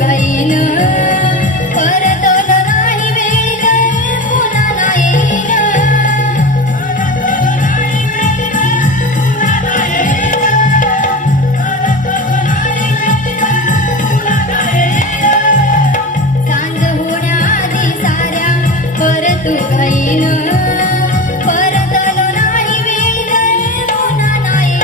गाईन परतलो नाही वेळ पुन्हा नाही सांज होण्याआधी साऱ्या परतू गाईन परतलो नाही वेळ पुन्हा नाही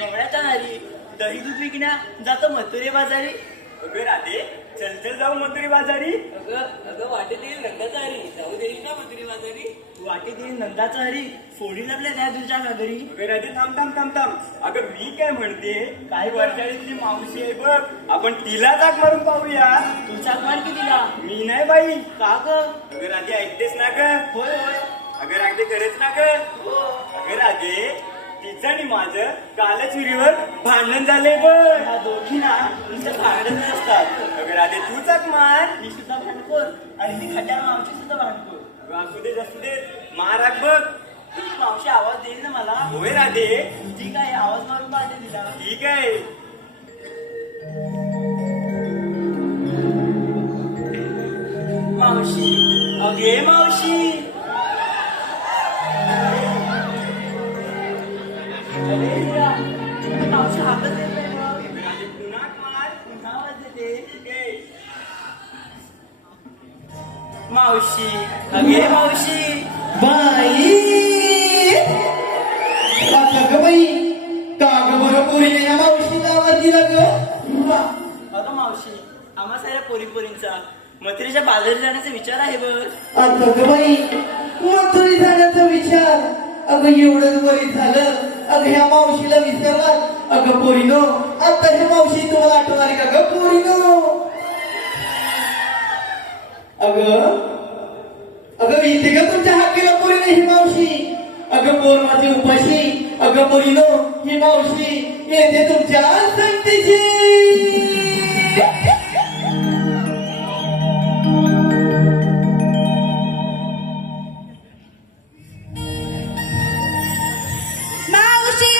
गवळ्याच्या नारी दही दूध विकण्या जातो मथुरे बाजारी. अगं राधे चल चल जाऊ मथुरे बाजारी. अगं वाटेत येईल नंदाचा हरी जाऊ देईल ना मथुरे बाजारी. वाटेत येईल नंदाचा हरी फोडील आपल्या त्या तुझ्या घागरी. अगं राधे थांब थांब थांब थांब. अगं मी काय म्हणते काही वर्षाळीतली मावशी आहे बघ, आपण तिला जाग मारून पाहूया. तुझ्या मार की तिला मी नाही बाई. का ग? अगं राधे ऐकतेस ना ग? होय होय. अगं राधे खरंच ना ग? हो. अगं राधे तिचं आणि माझं कालच विहिरीवर भांडण झाले बघ. ह्या दोघी ना नुसतं भांडण असतात. अगं राधे तू जाग मार. मी सुद्धा भांडखोर आणि ती खट्या मावशी सुद्धा भांडखोर. असू दे असू दे माराक बघ. तुझी मावशी आवाज देईल ना मला. होय राधे ठीक आहे आवाज मारून पाहते तिला. ठीक आहे. मावशी अगे मावशी. अरे देवा, मावशी हाकच देत नाही मग. राधे पुन्हा मार. पुन्हा आवाज देते. ठीक आहे. मावशी अगे मावशी. बाई आता ग बाई का ग बरं पोरीने या मावशीला आवाज दिला ग? अगं मावशी आम्हा साऱ्या पोरींचा मथुरेच्या बाजारी जाण्याचा विचार आहे बघ. आता ग बाई मथुरी जाण्याचा विचार. अगं एवढंच बरी झालं. अगं ह्या मावशीला विचारला. अगं पोरीनो आता ह्या मावशी तुम्हाला आठवणार आहे का ग पोरीनो? अगं अगं इथे का तुमच्या हाकेला पोरी नाही ही मावशी? अगं पोर माझी उपाशी. अगं पोरीनो ही मावशी येते तुमच्या संगतीची. मावशी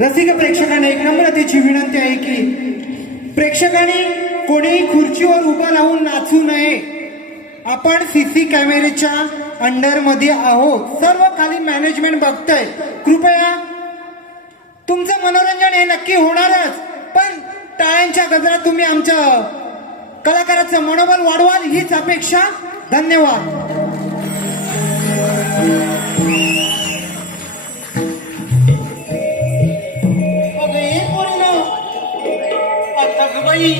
रसिक प्रेक्षकांना एक नम्रतेची विनंती आहे की प्रेक्षकांनी कोणीही खुर्चीवर उभा राहून नाचू नये. आपण सीसी कॅमेरेच्या अंडर मध्ये आहोत. सर्व खाली मॅनेजमेंट बघतंय. कृपया तुमचं मनोरंजन हे नक्की होणारच, पण टाळ्यांच्या गजरात तुम्ही आमच्या कलाकाराचं मनोबल वाढवाल हीच अपेक्षा. धन्यवाद. आता ग बाई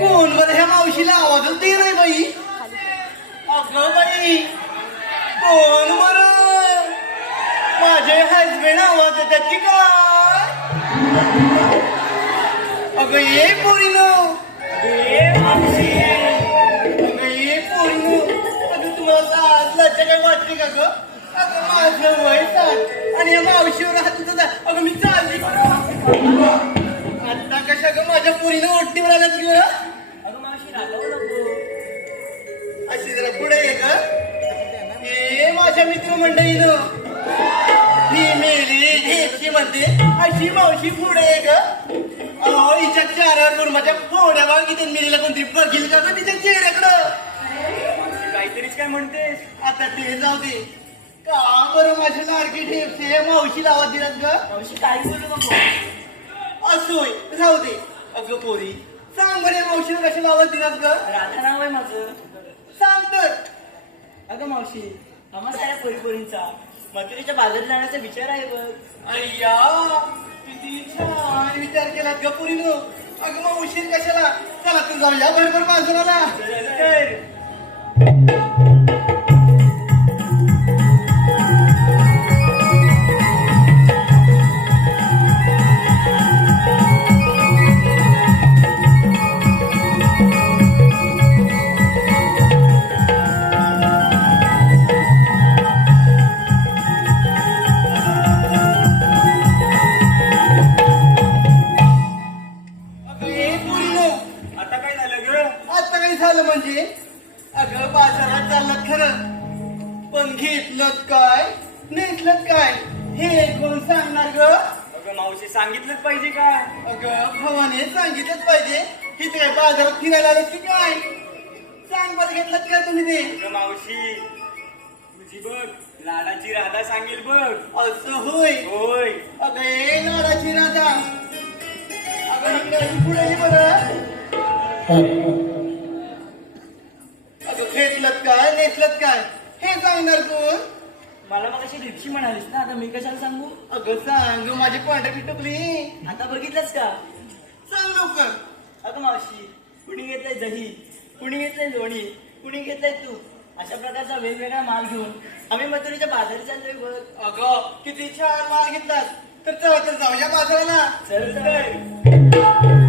कोण बरं ह्या मावशीला आवाजच दे नाही बाई. अगं बाई कोण बरं माझे हसबेंड आवाज देतात की काय. अगं ये पोरीनो, अगं ये पोरीनो. अगं तुम्हाला आज लज्जा काय वाटली का ग. अगं माझं वय 60 आणि या मावशीवर हात तुझा. अगं मी चालली आता कशा ग माझ्या पोरीनं ओट्टी आल्यात की बरं. अगं मावशी रागावू नको. अशी जरा पुढे ये ग. हे माझ्या मित्रमंडळीनं ही मेली ढेपशी म्हणते अशी मावशी पुढे ये ग. अहो हिच्या चारावर माझ्या फोड्या बागीतून मेलीला कोणतरी बघील का ग तिच्या चेहऱ्याकडं. काहीतरीच काय म्हणतेस. आता ते जाऊ दे. का बरं माझ्या लाडकी ढेपसे मावशीला आवाज दिलात ग. मावशी काही बोलू नको. असोय राहू दे. अगं पोरी सांग बरे मावशीला कशाला आवाज दिलात ग. राधा नाव आहे माझं. सांग तर. अगं मावशी आम्हा साऱ्या पोरीपोरींचा मथुरेच्या बाजारात जाण्याचा विचार आहे बघ. अय्या किती छान विचार केलात ग पोरीनो. अगं मग उशीर कशाला. चला तू जाऊया बरोबर बाजूला. आता काय झालं ग. आता काही झालं म्हणजे अगं बाजारात चाललं खरं, पण घेतलं काय नेसलं काय हे कोण सांगणार ग. अगं मावशी सांगितलंच पाहिजे का. अगं भवाने सांगितलंच पाहिजे. तिथे काय बाजारात फिरायला आलं की काय. सांग बरं घेतलं का तुम्ही ते. अगं मावशी तुझी बघ लाडाची राधा सांगेल बघ. असं होय. होय. अगं ए लाडाची राधा. अगं इकडे पुढे ये बरं. अगं घेतलं काय नेसलं काय हे सांगणार कोण. मला मग अशी रिक्षी म्हणालीस ना, आता मी कशाला सांगू. अगं सांग माझी पांढरी टुकली. आता बघितलंस का. सांग लवकर. अगं मावशी कुणी घेतलंय दही, कुणी घेतलंय लोणी, कुणी घेतलंय तूप. अशा प्रकारचा वेगवेगळा माल घेऊन आम्ही मथुरेच्या बाजारी चाललोय बघ. अगं किती छान माल घेतलात. तर चला तर जाऊया बाजाराला. चल तर.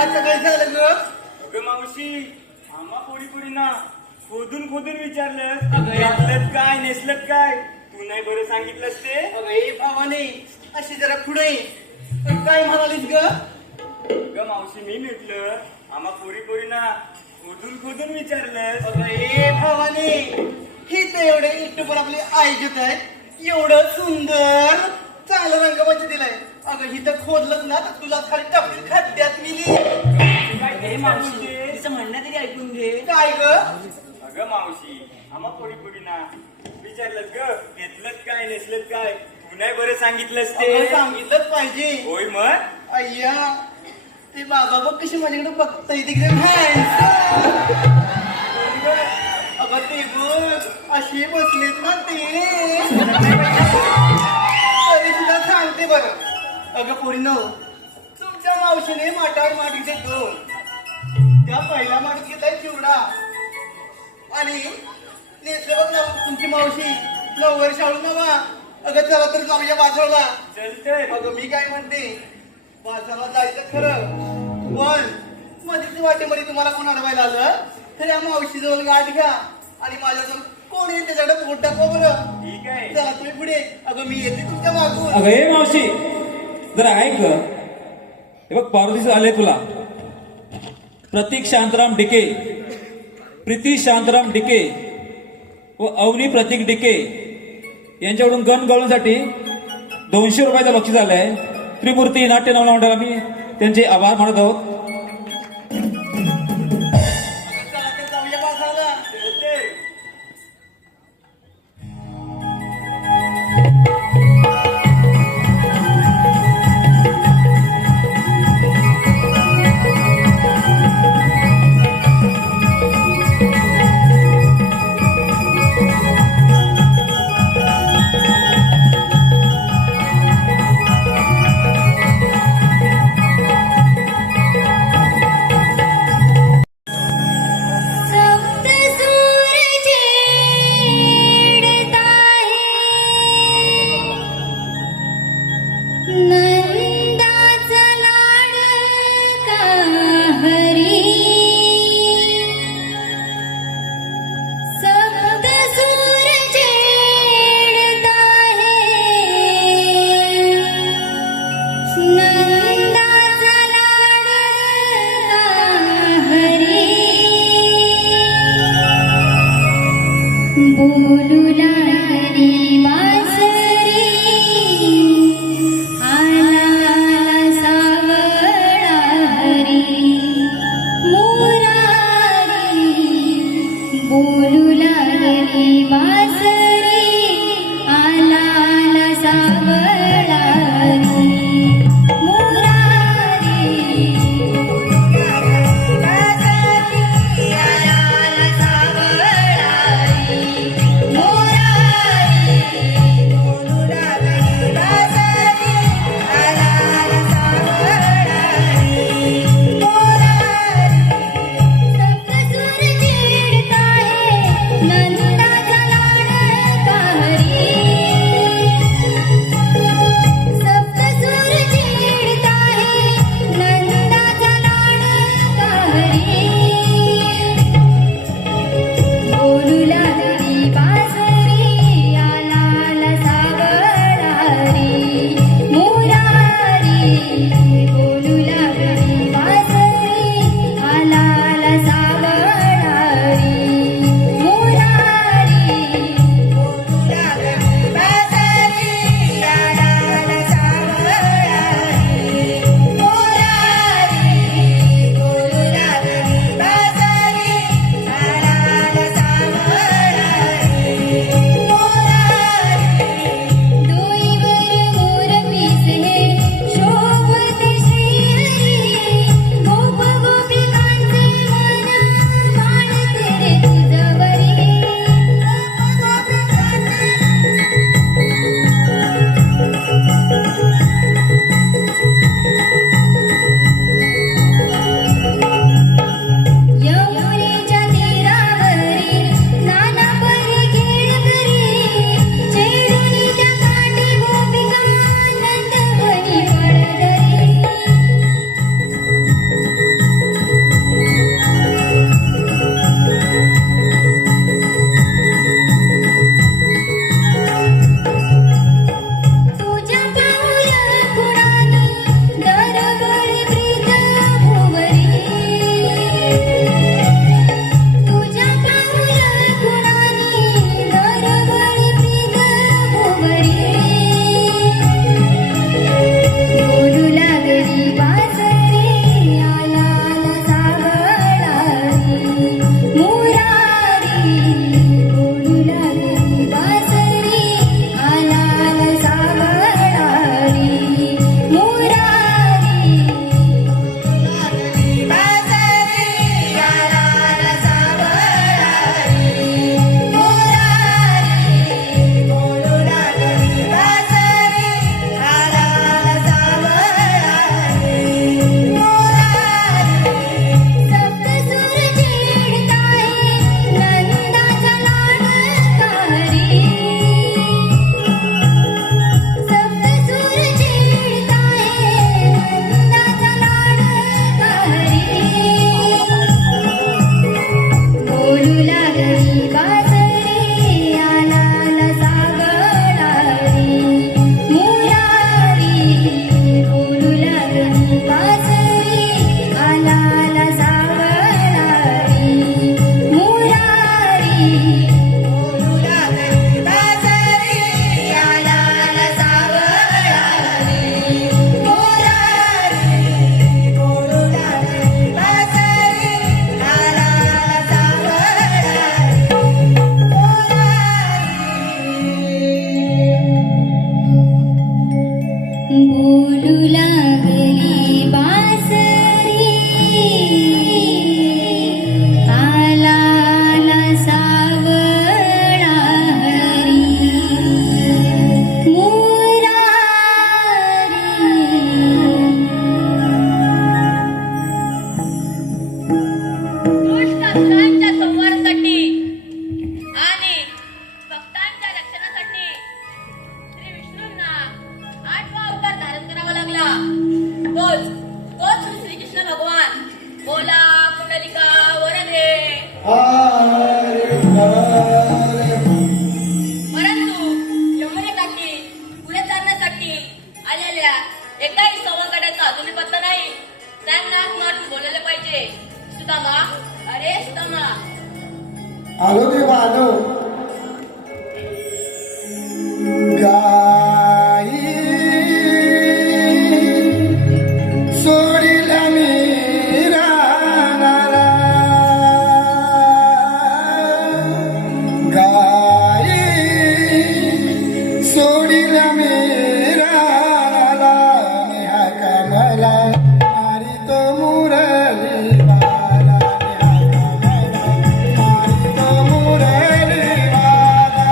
आता काय झालं ग. अगं मावशी आम्हा पोरीपोरींना खोदून खोदून विचारलं अगं या. घेतलं काय नेसलं काय. तू नाही बरं सांगितलंस ते. अगं ए भावाने अशी जरा पुढे ये. काय म्हणालीस ग. अगं मावशी मी म्हटलं आम्हा पोरीपोरींना खोदून खोदून विचारलं. अगं ए भावाने ही तर एवढे युट्यूबवर आपले आयोजित आहेत. एवढं सुंदर चांगलं रंगमंच दिलाय. अगं ही तर खोदलंच ना तर तुला खाली टपली खड्ड्यात मिली. हे मावशी तिचं म्हणणं तरी ऐकून घे. काय ग. अगं मावशी आम्हा पोरीपोरींना विचारलं ग घेतलं काय नेसलं काय. तू नाही बरं सांगितलंस ते. अगं सांगितलंच पाहिजे. होय मग. अय्या ते बाबा बघ कशी माझ्याकडे बघताय तिकडे. अगं ते बघ अशी बसलेत ना ते. तरी तुला सांगते बरं. अगं पोरीनो तुमच्या मावशीने माठावर माठ घेतले 2. त्या पहिल्या माठ घेतलाय चिवडा आणि नेसलं बघ ना तुमची मावशी नववारी शाळू नवा. अगं चला तर जाऊया बाजाराला. चल तर. अगं मी काय म्हणते बाजाराला जायचं खरं पण मध्येच वाटेमध्ये तुम्हाला कोण अडवायला आलं तर या मावशीजवळ गाठ घ्या आणि माझ्याजवळ कोण येईल त्याच्याकडे बोट दाखवा बरं. ठीक आहे चला तुम्ही पुढे. अगं मी येते तुमच्या मागून. अगं हे मावशी जरा ऐक ग. हे बघ पावरतीच आले तुला. प्रतीक शांताराम डिके, प्रीती शांताराम डिके व अवनी प्रतीक डिके यांच्याकडून गण गळूसाठी 200 रुपयाचं बक्षीस आलंय. त्रिमूर्ती नाट्य नवला मंडळ आम्ही त्यांचे आभार मानत आहोत. चला तर जाऊया बाजाराला. चलते. बोलायला पाहिजे. सुदामा, अरे सुदामा. आलो देवा आलो. गाई सोडिल्या मी रानाला, गाई सोडिल्या मी रानाला, नेहा कामाला मारी तो मुरली बाला, नेहा कामाला मारी तो मुरली बाला.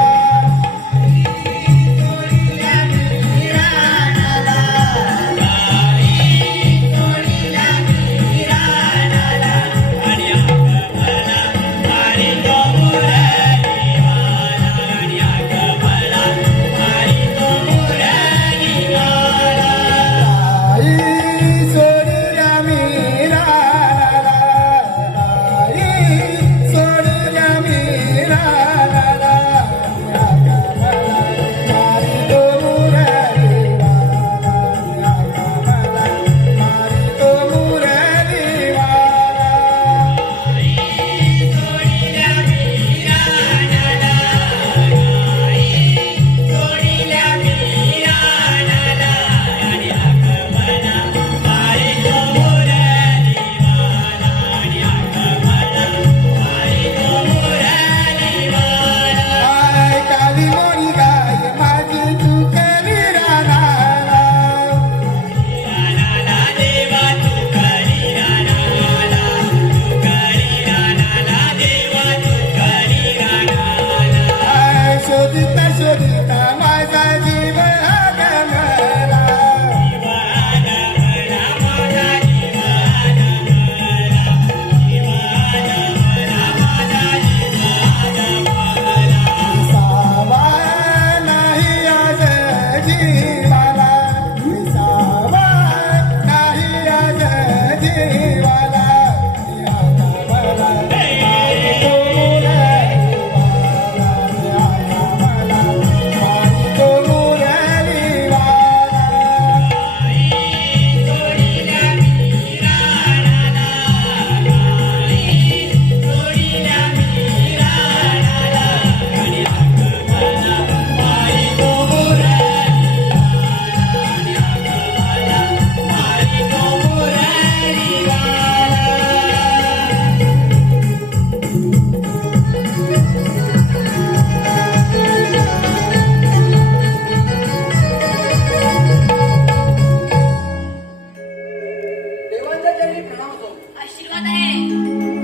आशीर्वाद आहे.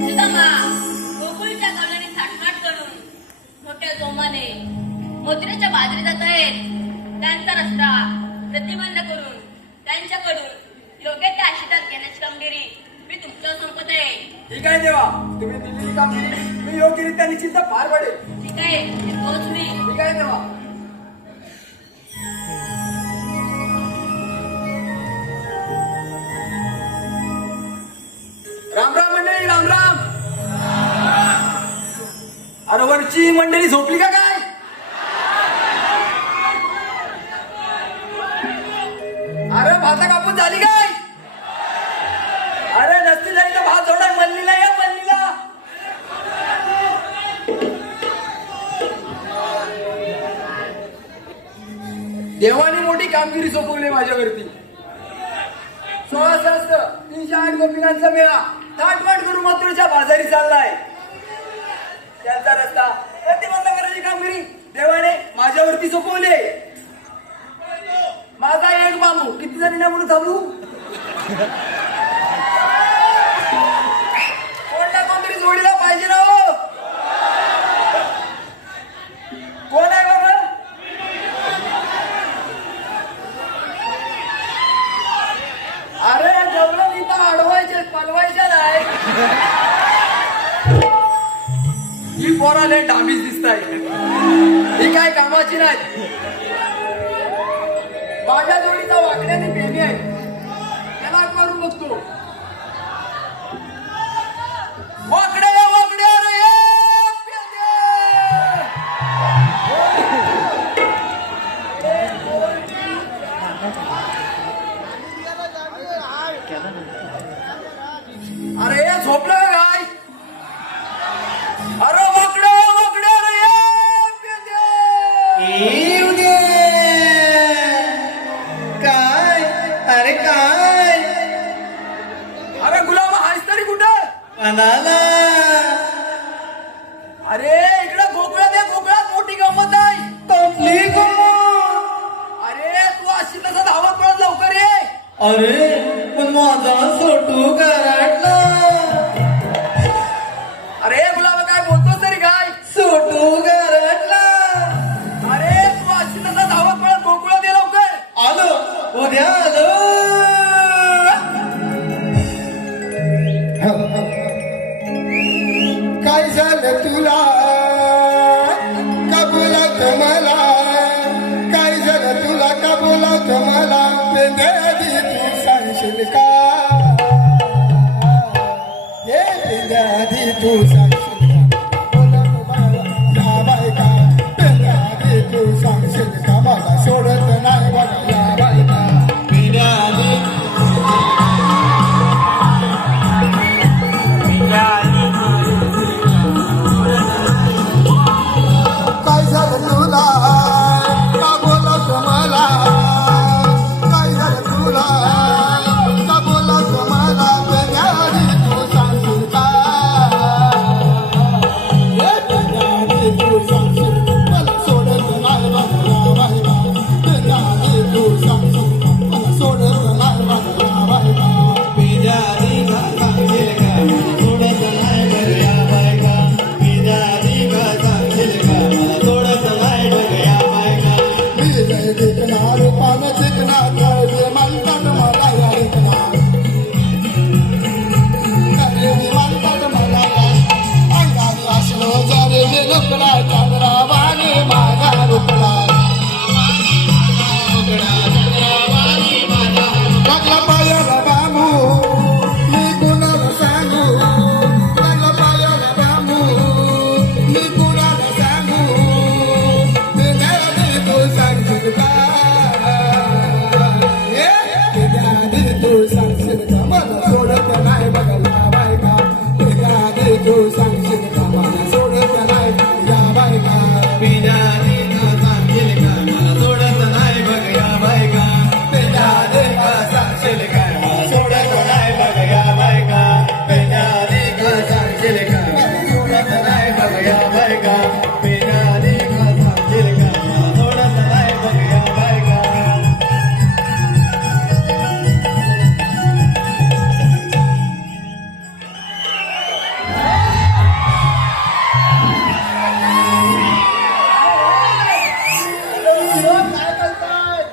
सुदामा, गोकुळच्या कवलाने थाटमाट करून मोठ्या जोमाने मोत्र्याच्या बाजरी जात आहेत. त्यांचा रस्ता प्रतिबंध करून त्यांच्याकडून योग्य त्या आशीर्वाद घेण्याची कामगिरी मी तुमच्यावर संपत आहे. ठीक आहे देवा, तुम्ही दिलेली कामगिरी मी योग्यरित्या निश्चित पार पडेल. ठीक आहे, हे तोच मी. ठीक आहे देवा. राम राम मंडळी, राम राम. अरे वरची मंडळी झोपली का काय? अरे भाता कापून झाली काय? अरे नसती झाली तर भात जोडा मल्लीला, या मल्लीला. देवाने मोठी कामगिरी सोपवली माझ्यावरती. 16 सहस्त्र 308 गोपिकांचा मेळा थाटमाट करून मथुरेच्या बाजारी चाललाय. त्यांचा रस्ता प्रतिबंध करायची कामगिरी देवाने माझ्यावरती सोपवले. माझा एक बांबू किती जणी ना म्हणून थांबू. कोणता कोणतरी जोडीला पाहिजे ना हो. कोण आहे बाबा? अरे जवळ इथं अडवायचे पलवायचे नाही. ही पोराले डांबीच दिसत आहे. ही काय कामाची नाही. माझ्या जोडीचा वाकड्याने प्रेमी आहे. त्याला करून बघतो. वाकड्या वाकड्या रे झोपलं का काय? अरे वाकडं रे पेंद्या. येऊ दे. काय अरे काय अरे गुलाम आहेस तरी कुठं? अनाला अरे इकडं गोकुळात आहे, गोकुळात मोठी गंमत आहे. तपली गो. अरे तू अशी तसं धावत पळत लवकर ये. अरे पण माझा सोटू कराटला. अरे गुलाम काय बोलतोस तरी काय? सोटू कराटला. अरे तू अशी तसं धावत पळत गोकुळात ये लवकर. आलो उद्या आलो. काय झालं तुला कबुलात मला, काय झालं तुला कबुलात मला, पेंद्या आधी तू सांगशील का, हे पेंद्या आधी तू सांगशील का, बोलत मला या बायका, पेंद्या आधी तू सांगशील का, मला सोडत नाही बघा या बायका, पेंद्या आधी काय झालं तुला का बोलत मला, काय झालं तुला का बोलत मला, पेंद्या आधी तू सांगशील का, हे पेंद्या आधी तू सांगशील मला सोडत नाही बघा बायका, पेंद्या आधी तू सांगशील मला सोडत नाही बघा बायका, पेंद्या आधी सांगशील का सोडत नाही बघा बायका, पेंद्या आधी सांगशील का मला सोडत नाही बघा बायका, मी लय दिखणार पान चिकणार जे म्हणतात मला या ऐकणार, अरे मी म्हणतात मला या अंगाने असलो जरे मी लुकला चंद्रावाने माझा रुकला, लागला पायाला बांबू मी कुणाला सांगू, लागला पायाला बांबू मी कुणाला सांगू, पेंद्या आधी तू सांगशील का, हे पेंद्या आधी तू सांगशील का मला सोडत नाही बघा बायका, पेंद्या आधी तू सांगशील का मला सोडत नाही या बायका, पेंद्या आधी तू सांगशील का मला सोडत नाही बघा बायका, पेंद्या आधी तू सांगशील का मला सोडत नाही बघा बायका, पेंद्या आधी तू सांगशील का मला सोडत नाही बघा बायका, पेंद्या आधी तू सांगशील का मला सोडत नाही बघा बायका.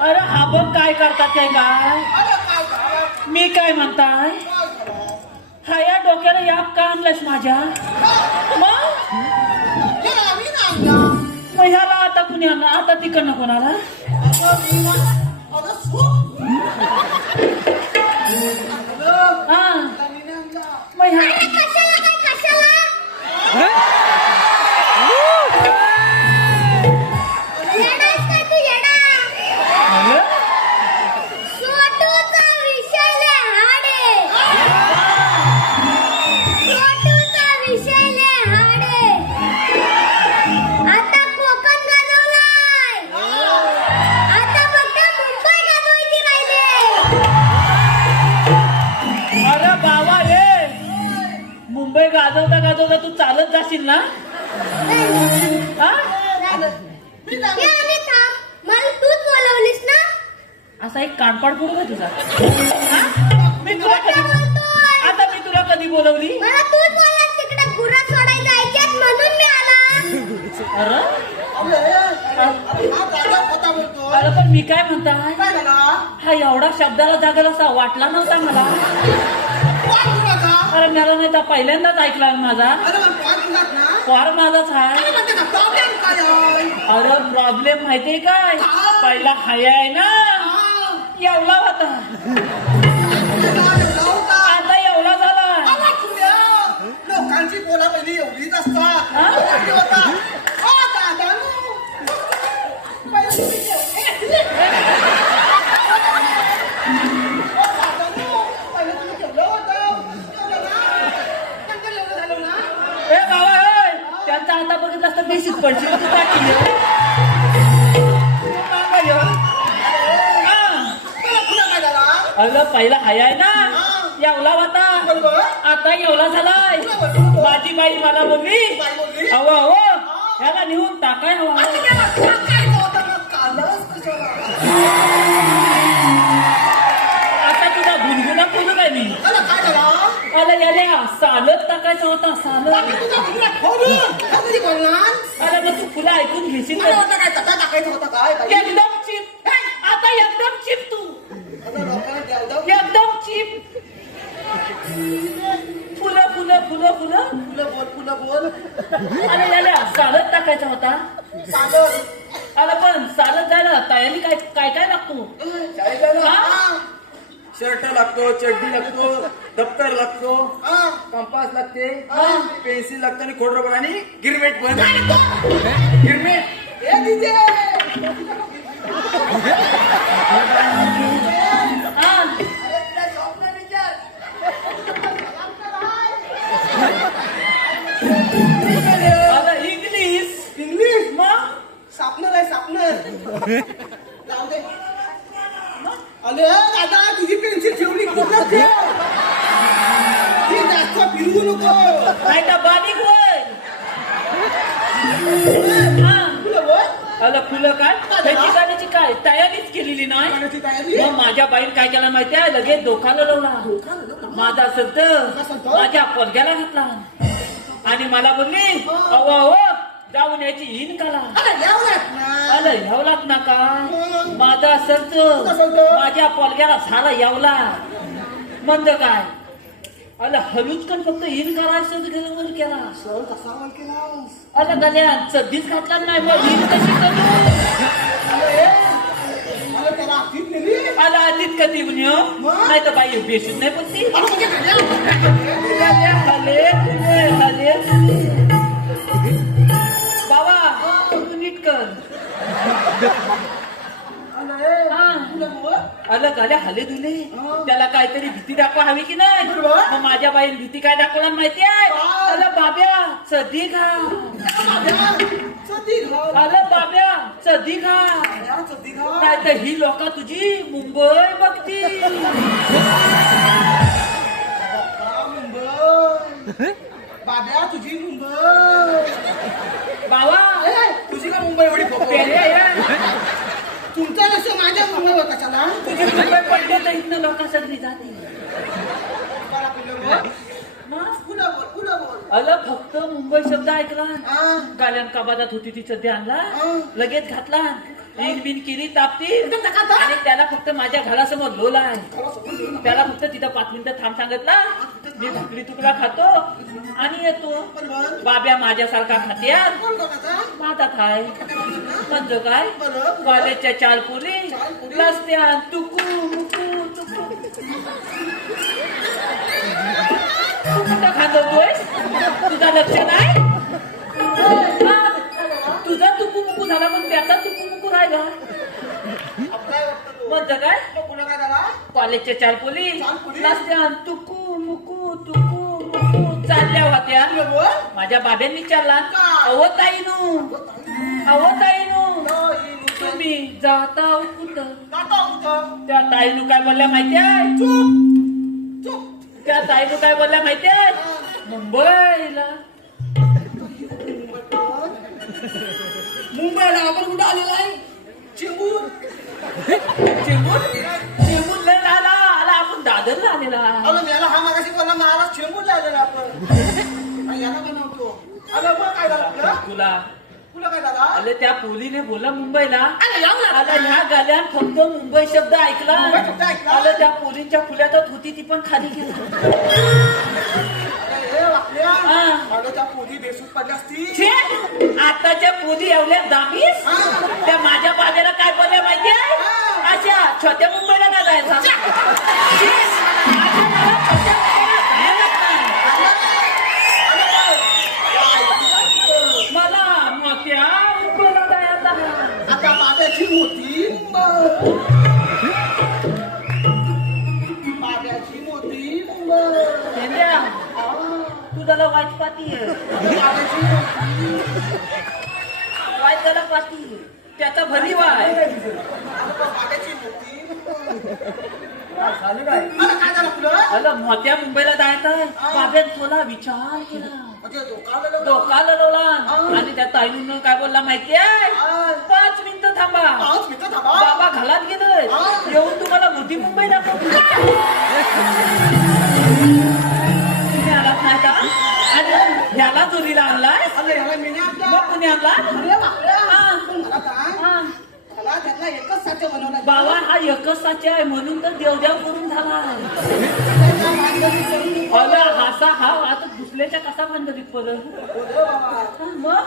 अरे हा बघ काय करतात ते काय, मी काय म्हणताय, हा या डोक्याला याप का आणलंस माझ्या, मग ह्याला आता कुणी आणलं, आता तिकडनं कोणाला, हा मग छोटूचा विषय लय हार्ड आहे. छोटूचा विषय लय हार्ड आहे. आता कोकण गाजवलाय. आता फक्त मुंबई गाजवायची राहिली. अरे बाबा रे, मुंबई गाजवता गाजवता तू चालत जाशील ना, हा? हे आणि थांब, मला तूच बोलवलीस ना. असा एक कानपाड पडू का तुझा, हा? मी तुला कधी, आता मी तुला कधी बोलवली, मला तूच बोललास तिकडे गुरा सोडायला जायच्यात म्हणून मी आला. अरे पण मी काय म्हणताय, हा एवढा शब्दाला जागेल असा वाटला नव्हता मला, अरे मला नाही तर पहिल्यांदाच ऐकला माझा, फार माझाच आहे. अरे प्रॉब्लेम माहितीये काय, पहिला हाय आहे ना, एवढा होता, आता एवढा झाला. लोकांची बोला पहिली एवढीच असतात. हा? बेशुद्ध पडशील तू टाकी अगं पहिला हाय ना येवला होता आता येवला झालाय माझी बाई मला बोलली हवा हो ह्याला नेऊन टाकाय हवा आता तुझा गुणगुणा बोलू काय मी अला याला सालत टाकायचा होता सालत अरे मग तू फुलं ऐकून घेशील एकदम चिप आता एकदम चिप तू एकदम चिप फुलं फुलं फुलं फुलं अरे याला सालत टाकायचा होता अरे पण सालत जायला तयारी काय काय काय लागतो शर्ट लागतो चड्डी लागतो दप्तर लागतो कंपास लागते पेन्सिल लागतो आणि खोड रबर आणि गिरमेट पण गिरमेट इंग्लिश मग सापनर आहे सापनर जाऊ दे अरे दादा तुझी पेन्सिल ठेवली कुठं ठेव ती जास्त फिरवू नको नाही तर बारीक होय अला फुलं काय त्याची गाण्याची काय तयारीच केलेली नाही मग माझ्या बाईन काय केला माहिती आहे लगेच धोकाला लावला माझा संत माझ्या पोरग्याला घातला आणि मला बोलली अवा हो जाऊन याची हिन कला अरे यावलाच ना का माझा संत माझ्या पोरग्याला झाला यावला मंद काय अरे हलूच पण फक्त हिन करायचं गेलं वर केला अरे गल्या चड्डीच घातला नाही मग हिन कशी करू आला आधीच कधी नाही तर बाई बेशुद्ध नाही पण ती बाबा तू नीट कर अलग आल्या हाले दुले त्याला काहीतरी भीती दाखवा हवी की नाही मग माझ्या बाईने भीती काय दाखवला माहिती आहे अल बाब्या सदी खा अल बाब्या सदी खा काय तर ही लोक तुझी मुंबई बघती बाब्या तुझी मुंबई बाबा तुझी का मुंबई एवढी तुमचा लक्ष माझ्या मुंबईवर कशाला तुझी मुंबई पडले तर इथनं लोक सगळी जाते अल फक्त मुंबई शब्द ऐकला गाल्यान कबादात होती ती सध्या आणला लगेच घातला रील बिन केली तापती आणि त्याला फक्त माझ्या घरासमोर लोला आहे त्याला फक्त तिथं 5 मिनिटं थांब सांगितला मी भाकरी तुकडा खातो आणि येतो बाब्या माझ्यासारखा खात्यात मातात आहे म्हणजे काय कॉलेजच्या 4 पोरी रस्त्यात तुकू मुकू तुकू तू कुठं खातोय तुझा लक्ष नाही तुझा तुकू मुकू झाला पण त्याचा तुकू मुकू राहिला म्हणजे काय कॉलेजच्या 4 पोली रस्त्यात तुकू मुकू तुकू मुकू चालल्या होत्या माझ्या बाब्यांनी विचारला अहो ताईनू तुम्ही जाता कुठं त्या ताईनू काय बोलल्या माहितीये त्या ताईनू काय बोलल्या माहितीये मुंबईला आपण कुठं आलेला आहे चेंबूर लय आला आपण दादरला आलेला याला हा मागाशी बोलला मला चेंबूरला आलेला आपण याला बनवतो अगं बघ काय झालं तुला काय झाला अरे त्या पोलीने बोलला मुंबईला आता ह्या गाल्यात फक्त मुंबई शब्द ऐकला अरे त्या पोलींच्या फुल्यातच होती ती पण खाली गेला त्या पोली बेसूट पडल्या असतील आताच्या पोली एवढ्या दाबीस त्या माझ्या बाजाला काय बोलल्या माहितीये अशा छोट्या मुंबईला ना जायचा मला मोठ्या मुंबईला जायचा आता बाब्याची मोठी तू त्याला वाचपाती बाब्याची मोठी पाय त्याला पाठी त्याचा भली वाय झालं काय मला काय झालं तुला अला मोठ्या मुंबईला जायचं बाब्यात तुला विचार केला म्हणजे धोका डोका लढवला आणि त्या ताईनं काय बोलला माहितीये 5 मिनिटं थांबा 5 मिनिटं थांबा बाबा घालात गेलोय येऊन तुम्हाला मोठी मुंबई दाखवतो तुम्ही आलात नाही का आणि ह्याला चोरीला आणलाय अरे याला मी नाही आपल्या मग कुणी आणला अरे बापरे. हा. मला काय हा. मला त्यातला एकच साचा बनवला बाबा हा एकच साचा आहे म्हणून तर देवदेव करून झाला अला हासा हा आता दुसऱ्याच्या कसा भानगडीत परत मग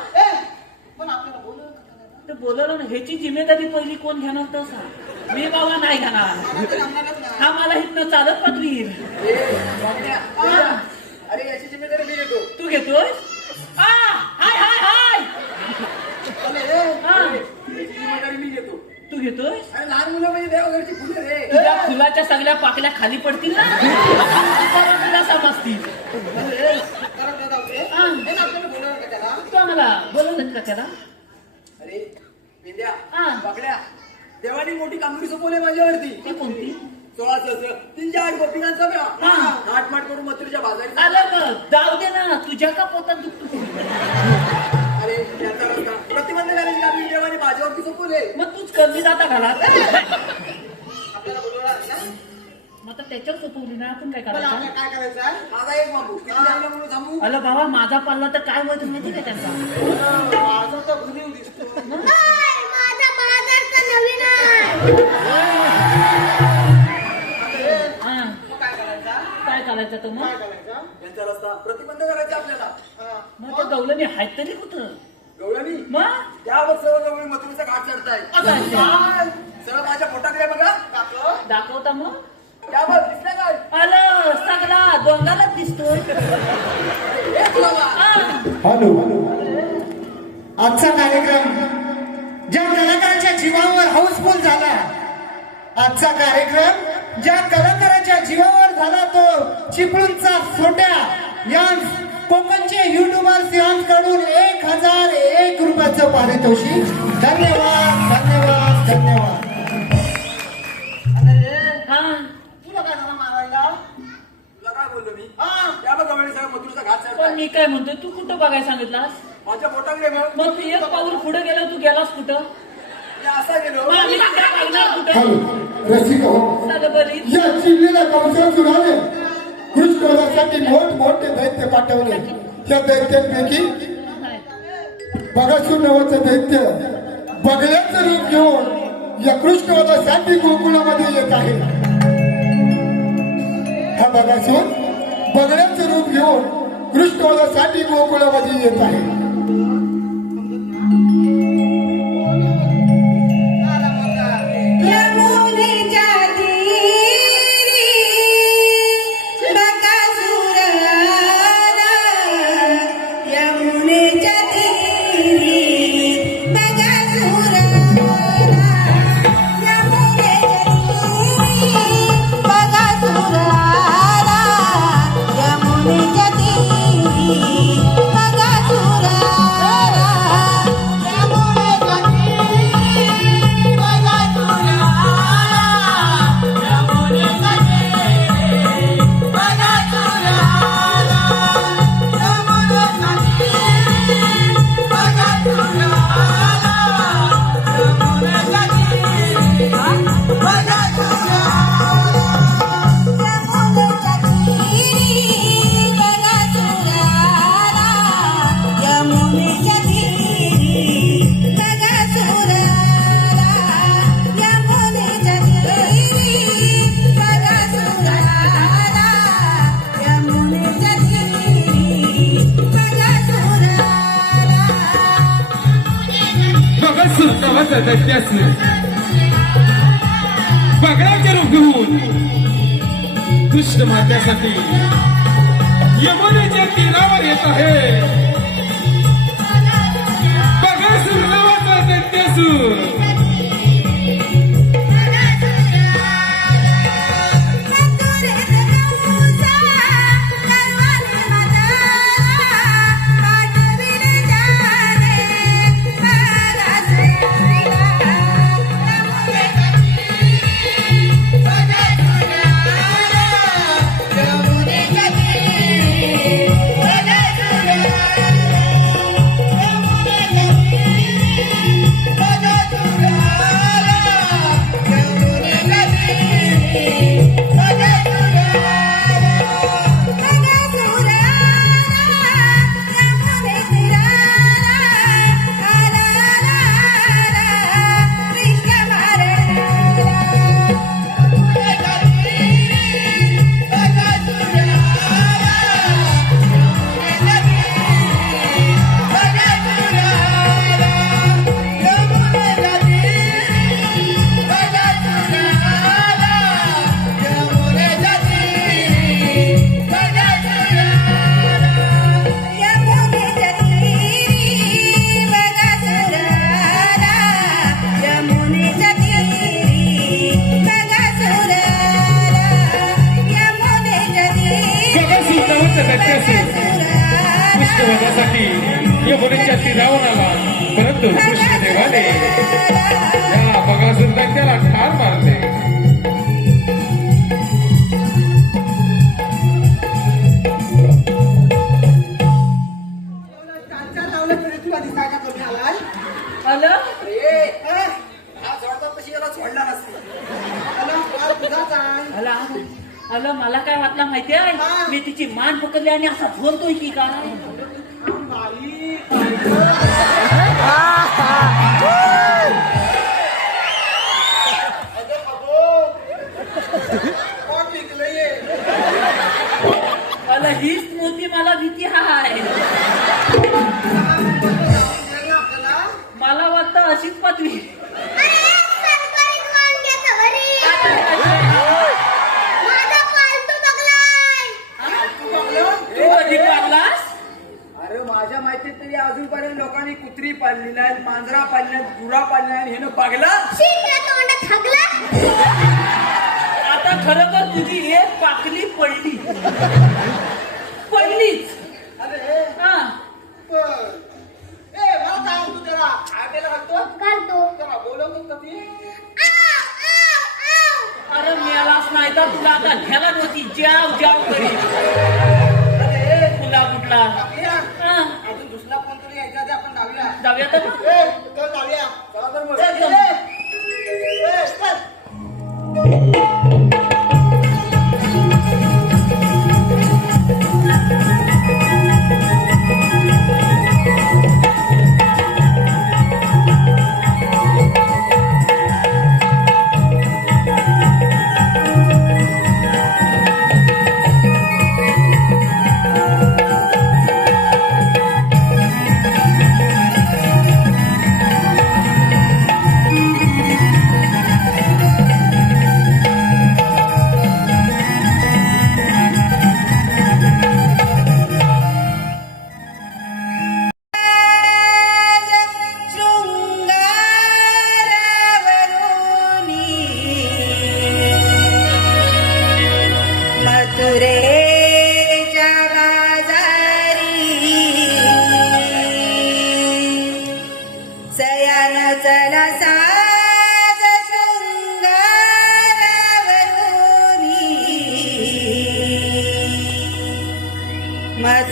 पण आपल्याला बोलू ते बोलवलं ना ह्याची जिम्मेदारी पहिली कोण घेणार तसा मी बाबा नाही घेणार हा मला इथनं चालत पाठवील अरे याची जिम्मेदारी मी घेतो तू घेतोय हाय हाय हाय हा, याची जिम्मेदारी मी घेतो तू घेतोय अरे लहान मुलं म्हणजे देवघरची फुलं रे तुझ्या फुलाच्या सगळ्या पाकल्या खाली पडतील ना तुला समजतील हा. तू आम्हाला बोलवलं का त्याला अरे मेंढ्या हा. बाकड्या देवानी मोठी कामगिरी सोपवली माझ्यावरती ते कोणती 16 सहस्र 308 गोपिकांचा मेळा हा. थाटमाट करून मथुरेच्या बाजारी आलं मग जाऊ दे ना तुझ्या का पोटात दुखतो अरे त्याचा रस्ता प्रतिबंध करायची कामगिरी देवानी माझ्यावरती सोपवले मग तूच कमी जाता घरात आपल्याला बोलवणार ना मग आता त्याच्यावर सोपवली ना आपण काय पण करायचं आपल्याला काय करायचं आहे माझा एक बाबू किती लागला म्हणून थांबू अलं बाबा माझा पाल्ला तर काय होत माहिती का त्यांचा माझा तर भुलीव दिसतो नाही, माझा बाजार तर नवीन आहे हा. मग काय करायचं काय करायचं तर मग काय करायचं त्यांचा रस्ता प्रतिबंध करायचा आपल्याला मग त्या गवलनी आहेत तरी कुठं गवळणी मग त्या बघ सर्व गवळी मथुरेचा घाट चढताय आता सर्व माझ्या पोटाकडे बघा दाखवता मग त्या बघ दिसल्या काय आलं सगळा डोंगालाच दिसतोय हे तुला बघ. हा. हॅलो आजचा कार्यक्रम ज्या कलाकाराच्या जीवावर हाऊसफुल झाला आजचा कार्यक्रम ज्या कलाकाराच्या जीवावर झाला तो चिपळूणचा सोट्या यांस कोकणचे युट्यूबर्स यांकडून 1001 रुपयाचं पारितोषिक धन्यवाद धन्यवाद धन्यवाद हा. तुला काय झालं मारायला तुला काय बोललो मी हा त्या बघ गवळणी सर्व मथुरेचा घाट पण चढताय मी काय म्हणतोय तू कुठं बघायला सांगितलास माझ्या पोटाकडे मग मग तू एक पाऊल पुढे गेला तू गेलास कुठं मी असा गेलो मग आम्ही काय पाहिलं कुठं हॅलो रसिक हो चाल बरी या चिडलेल्या कंसातून आले कृष्णवधासाठी मोठमोठे दैत्य पाठवले त्या दैत्यांपैकी बगासूर नावाचं दैत्य बगड्याचं रूप घेऊन या कृष्णवधासाठी गोकुळामध्ये येत आहे हा बगासूर बगड्याचं रूप घेऊन कृष्णवधासाठी गोकुळामध्ये येत आहे यमुनेच्या तीरी बकासूर आला. यमुनेच्या तीरी बकासूर आला. यमुनेच्या तीरी बकासूर आला. यमुनेच्या तीरी बकासूर आला. यमुनेच्या तीरी बकासूर यमुनेच्या तीरी बकासूर आला. यमुनेच्या तीरी बकासूर आला. यमुनेच्या तीरी बकासूर आला. बगासूर नावाचा दैत्यासूर बगड्याचे रूप घेऊन कृष्ण मात्यासाठी यमुनेच्या तीरावर येत आहे बगासूर नावाचा दैत्यासूर पाठविले जाणे वधासाठी यमुनेच्या तीरावर आला, परंतु कृष्णदेवाने या बगासूर दैत्याला ठार मारले. आलं हा जोडता तशी याला सोडला नसते. आलं मला काय वाटलं माहितीये, मी तिची मान पकडली आणि असा झोलतोय की काय. आलं हीच मोठी मला भीती हाय. मला वाटतं अशीच पातळी. अरे, सरकारीत वांग्याचं भरीत. माझा पालतू बघलाय. तू कधी पाळलास? अरे माझ्या माहितीत तरी अजूनपर्यंत लोकांनी कुत्री पाळली नाही, मांजरा पाळल्या, गुरा पाळल्या आणि हे पागला. शिंद्या तोंडात हगला. आता खरं तर तुझी एक पाकली पडली. पडलीच. हा घालतो. अरे मेलाच नाही तर तुला आता घ्यायला नव्हती. जाव जाव करी तुला कुठला. अजून दुसरा कोण तरी यायचा ते आपण लावूया. जाऊया तर मग. चला तर मग.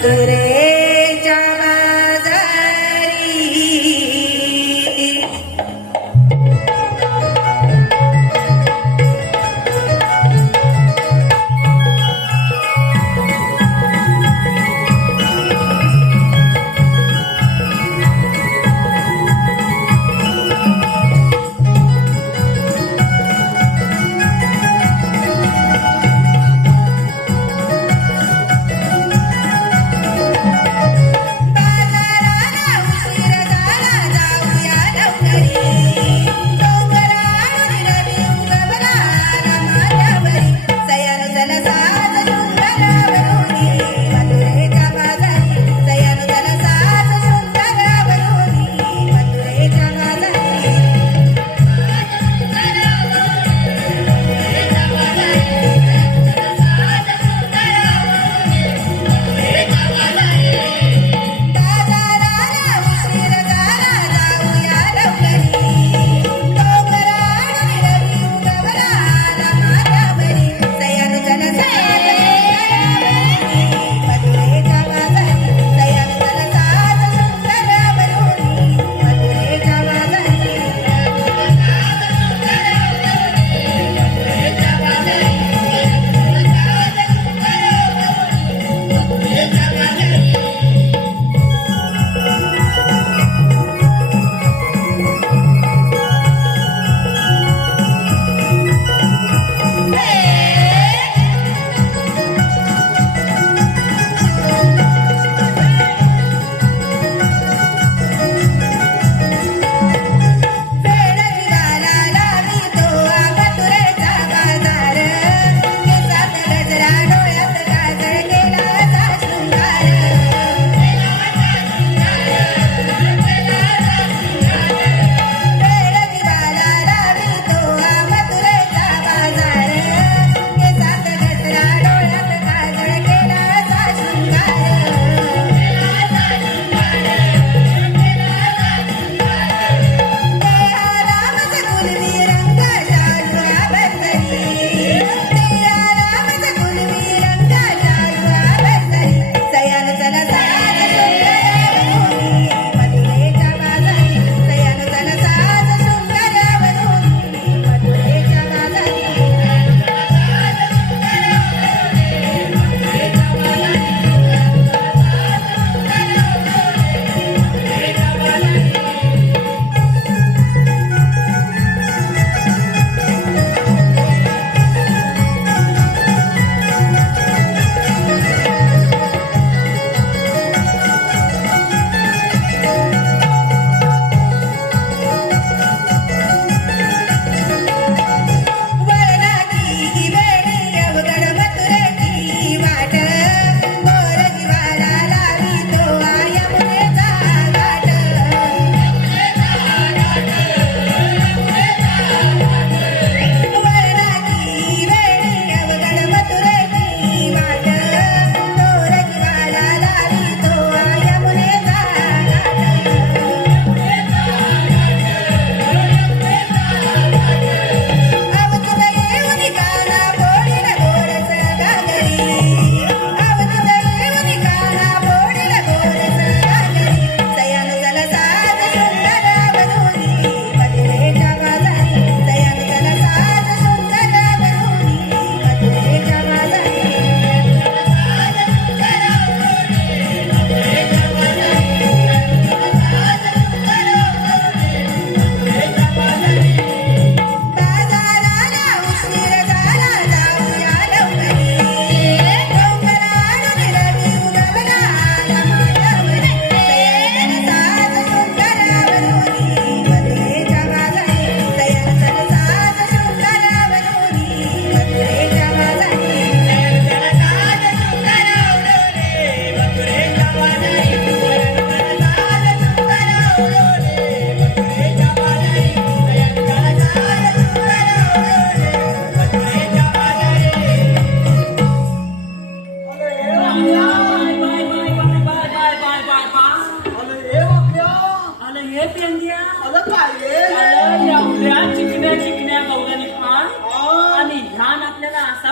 मथुरेच्या बाजारी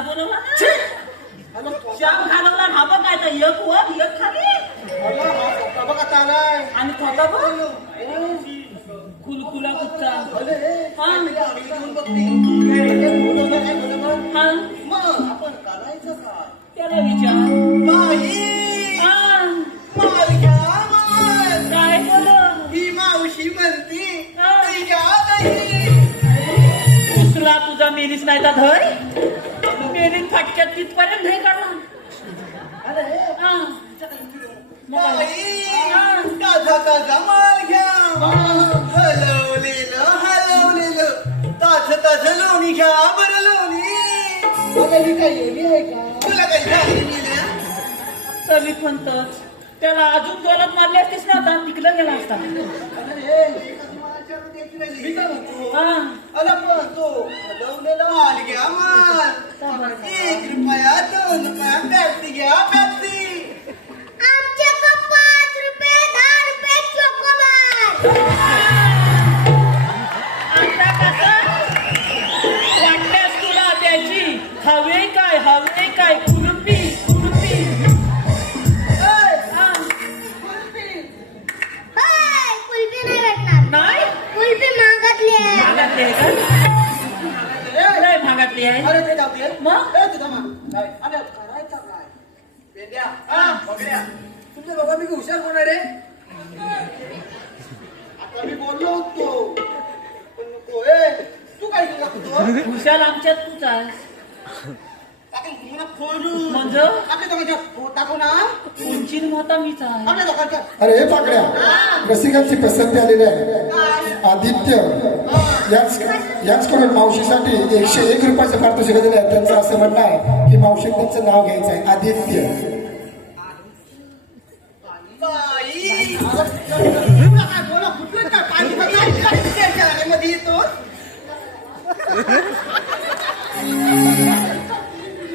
मला बोलवला ना श्याम घालवला ना बघ काय तर एक वर एक खाली बघा चालाय आणि थोता बघ कुलकुला कुत्ता हा हा मग आपण करायचं काय त्याला विचार बाई हा मालक्या माल काय बोल ही मावशी म्हणती हा. दुसरा तुझा मेलीच नाही का धर मेली फाटक्यात तिथपर्यंत हे काढला हा. ताजा ताजा माल घ्या हलवलेलं ताज लोणी घ्या बरं लोणी ही काही येली आहे का तुला काही झाली तरी पण तर त्याला अजून जोरात मारले असतेस ना आता तिकडे गेला असता हा अला पण तो हलवलेला माल घ्या माल 1 रुपया 2 रुपया पॅप्सी घ्या पॅप्सी आमच्या का 5 रुपये 10 रुपये चोकोबार आता कसं वाटल्यास तुला त्याची हवे काय कुलपी हाय कुल्फी नाही भेटणार नाही कुल्फी महागातली आहे भागातली आहे का लय भागातली आहे अरे ते जाऊ दे मग तुझा मान अरे करायचा काय पेंड्या बघड्या तुमच्या बाबा मी हुशार होणार रे आता मी बोललो होतो पण नको तू काय केलं होतो हुशार आमच्यात तूच आहेस आपण तुम्हाला फोडू म्हणजे आपल्या दोघांच्या टाकू ना उंचीन मोठा मीच आहे आपल्या दोघांच्या अरे हे पाकड्या रसिकांची पसंती आलेली आहे आदित्य याचकडून मावशीसाठी 101 रुपयाचं पारितोषिक दिलं आहे. त्यांचं असं म्हणणं आहे की मावशी त्यांचं नाव घ्यायचं आहे आदित्य. बाई तुला काय बोला फुटलं काय पाणी मध्ये येतो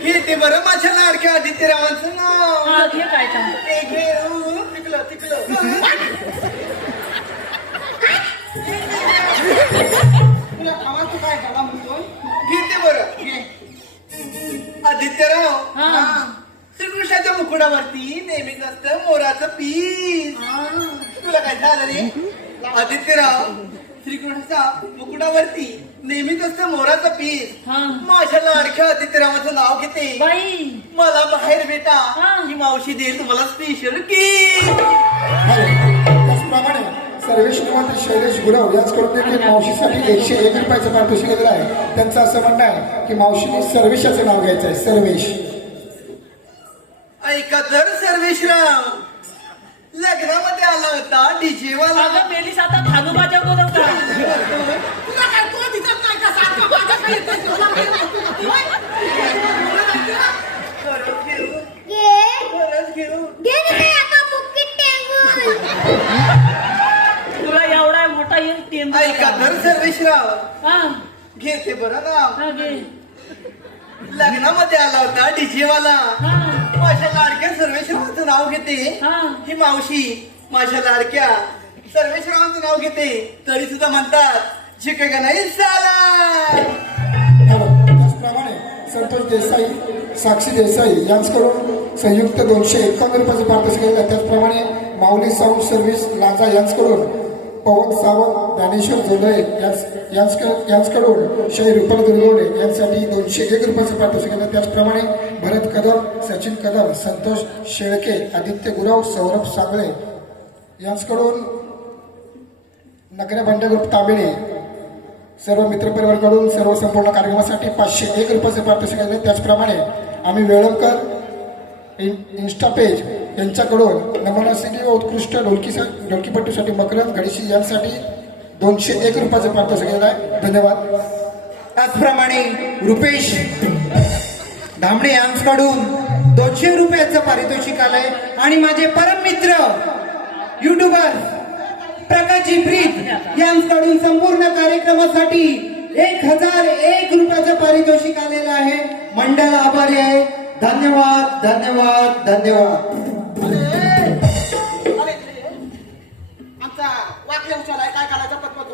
घेते बरं माझ्या लाडक्या आदित्यरावांचं नाव हा घे काय काम ते घेऊ तिकलं तुला आवाज काय झाला म्हणतो घेते बरं आदित्यराव हा. श्रीकृष्णाच्या मुकुटावरती नेहमीच असतं मोराचं पीस तुला काय झालं रे आदित्यराव श्रीकृष्णाच्या मुकुटावरती नेहमीच असतं मोराचं पीस हा. माझ्या लाडक्या आदित्यरावाचं नाव घेते बाई मला बाहेर बेटा हा. ही मावशी देईल तुम्हाला स्पेशल की त्याचप्रमाणे सर्वेश निवासी शैलेश गुरव याचकडून देखील मावशीसाठी 101 रुपयाचं पारितोषिक दिलं आहे. त्यांचं असं म्हणणं आहे की मावशीने सर्वेशाचं नाव घ्यायचं आहे सर्वेश. ऐका तर सर्वेशराव लग्नामध्ये आला होता डीजे वाला अगं मेलीस आता धानुबाच्या बोलवता तुला काय तो दिसत नाही का सारखं माझ्याकडे येतोय, तुला काय माहिती नाही, होय? खरंच घेऊ खरंच घेऊ घे ना ते एका बुक्कीत टेंगून तुला एवढा मोठा येईल टेंबू ऐका तर सर्वेशराव हा घेते बरं नाव हा घे लग्नामध्ये आला होता डीजे वाला हा माझ्या लाडक्या सर्वेश्वरांचं नाव घेते हा. ही मावशी माझ्या लाडक्या सर्वेश्वरांचं नाव घेते तरी सुद्धा म्हणतात शिकेगा नाही साला. त्याचप्रमाणे संतोष देसाई साक्षी देसाई यांच्याकडून संयुक्त 251 रुपयाचं पारितोषिक दिलं आहे. त्याचप्रमाणे माऊली साऊंड सर्व्हिस लांजा यांच्याकडून पवन सावंत ज्ञानेश्वर जोंधळे यांच्याकडून शै रुपल दुर्गवडे यांसाठी 201 रुपयाचं पारितोषिक दिलं. त्याचप्रमाणे भरत कदम सचिन कदम संतोष शेळके आदित्य गुरव सौरभ सांगळे यांच्याकडून नगरे भांडे ग्रुप तांबेडे सर्व मित्रपरिवाराकडून सर्व संपूर्ण कार्यक्रमासाठी 501 रुपयाचे पारितोषिक दिले. त्याचप्रमाणे आम्ही वेळवकर इन्स्टा पेज यांच्याकडून नमुना सिंगी व उत्कृष्ट ढोलकीपट्टूसाठी मकरंद घडीशी यांसाठी 201 रुपयाचे पारितोषिक दिलं आहे. धन्यवाद. त्याचप्रमाणे रुपेश धामणे यांच्याकडून 200 रुपयाचं पारितोषिक आलंय आणि माझे परम मित्र युट्यूबर प्रकाशजी ब्रीद यांच्याकडून संपूर्ण कार्यक्रमासाठी 1001 रुपयाचं पारितोषिक आलेलं आहे. मंडळ आभारी आहे. धन्यवाद धन्यवाद धन्यवाद. आमचा वाकल्या उचलाय काय करायचा पत्पत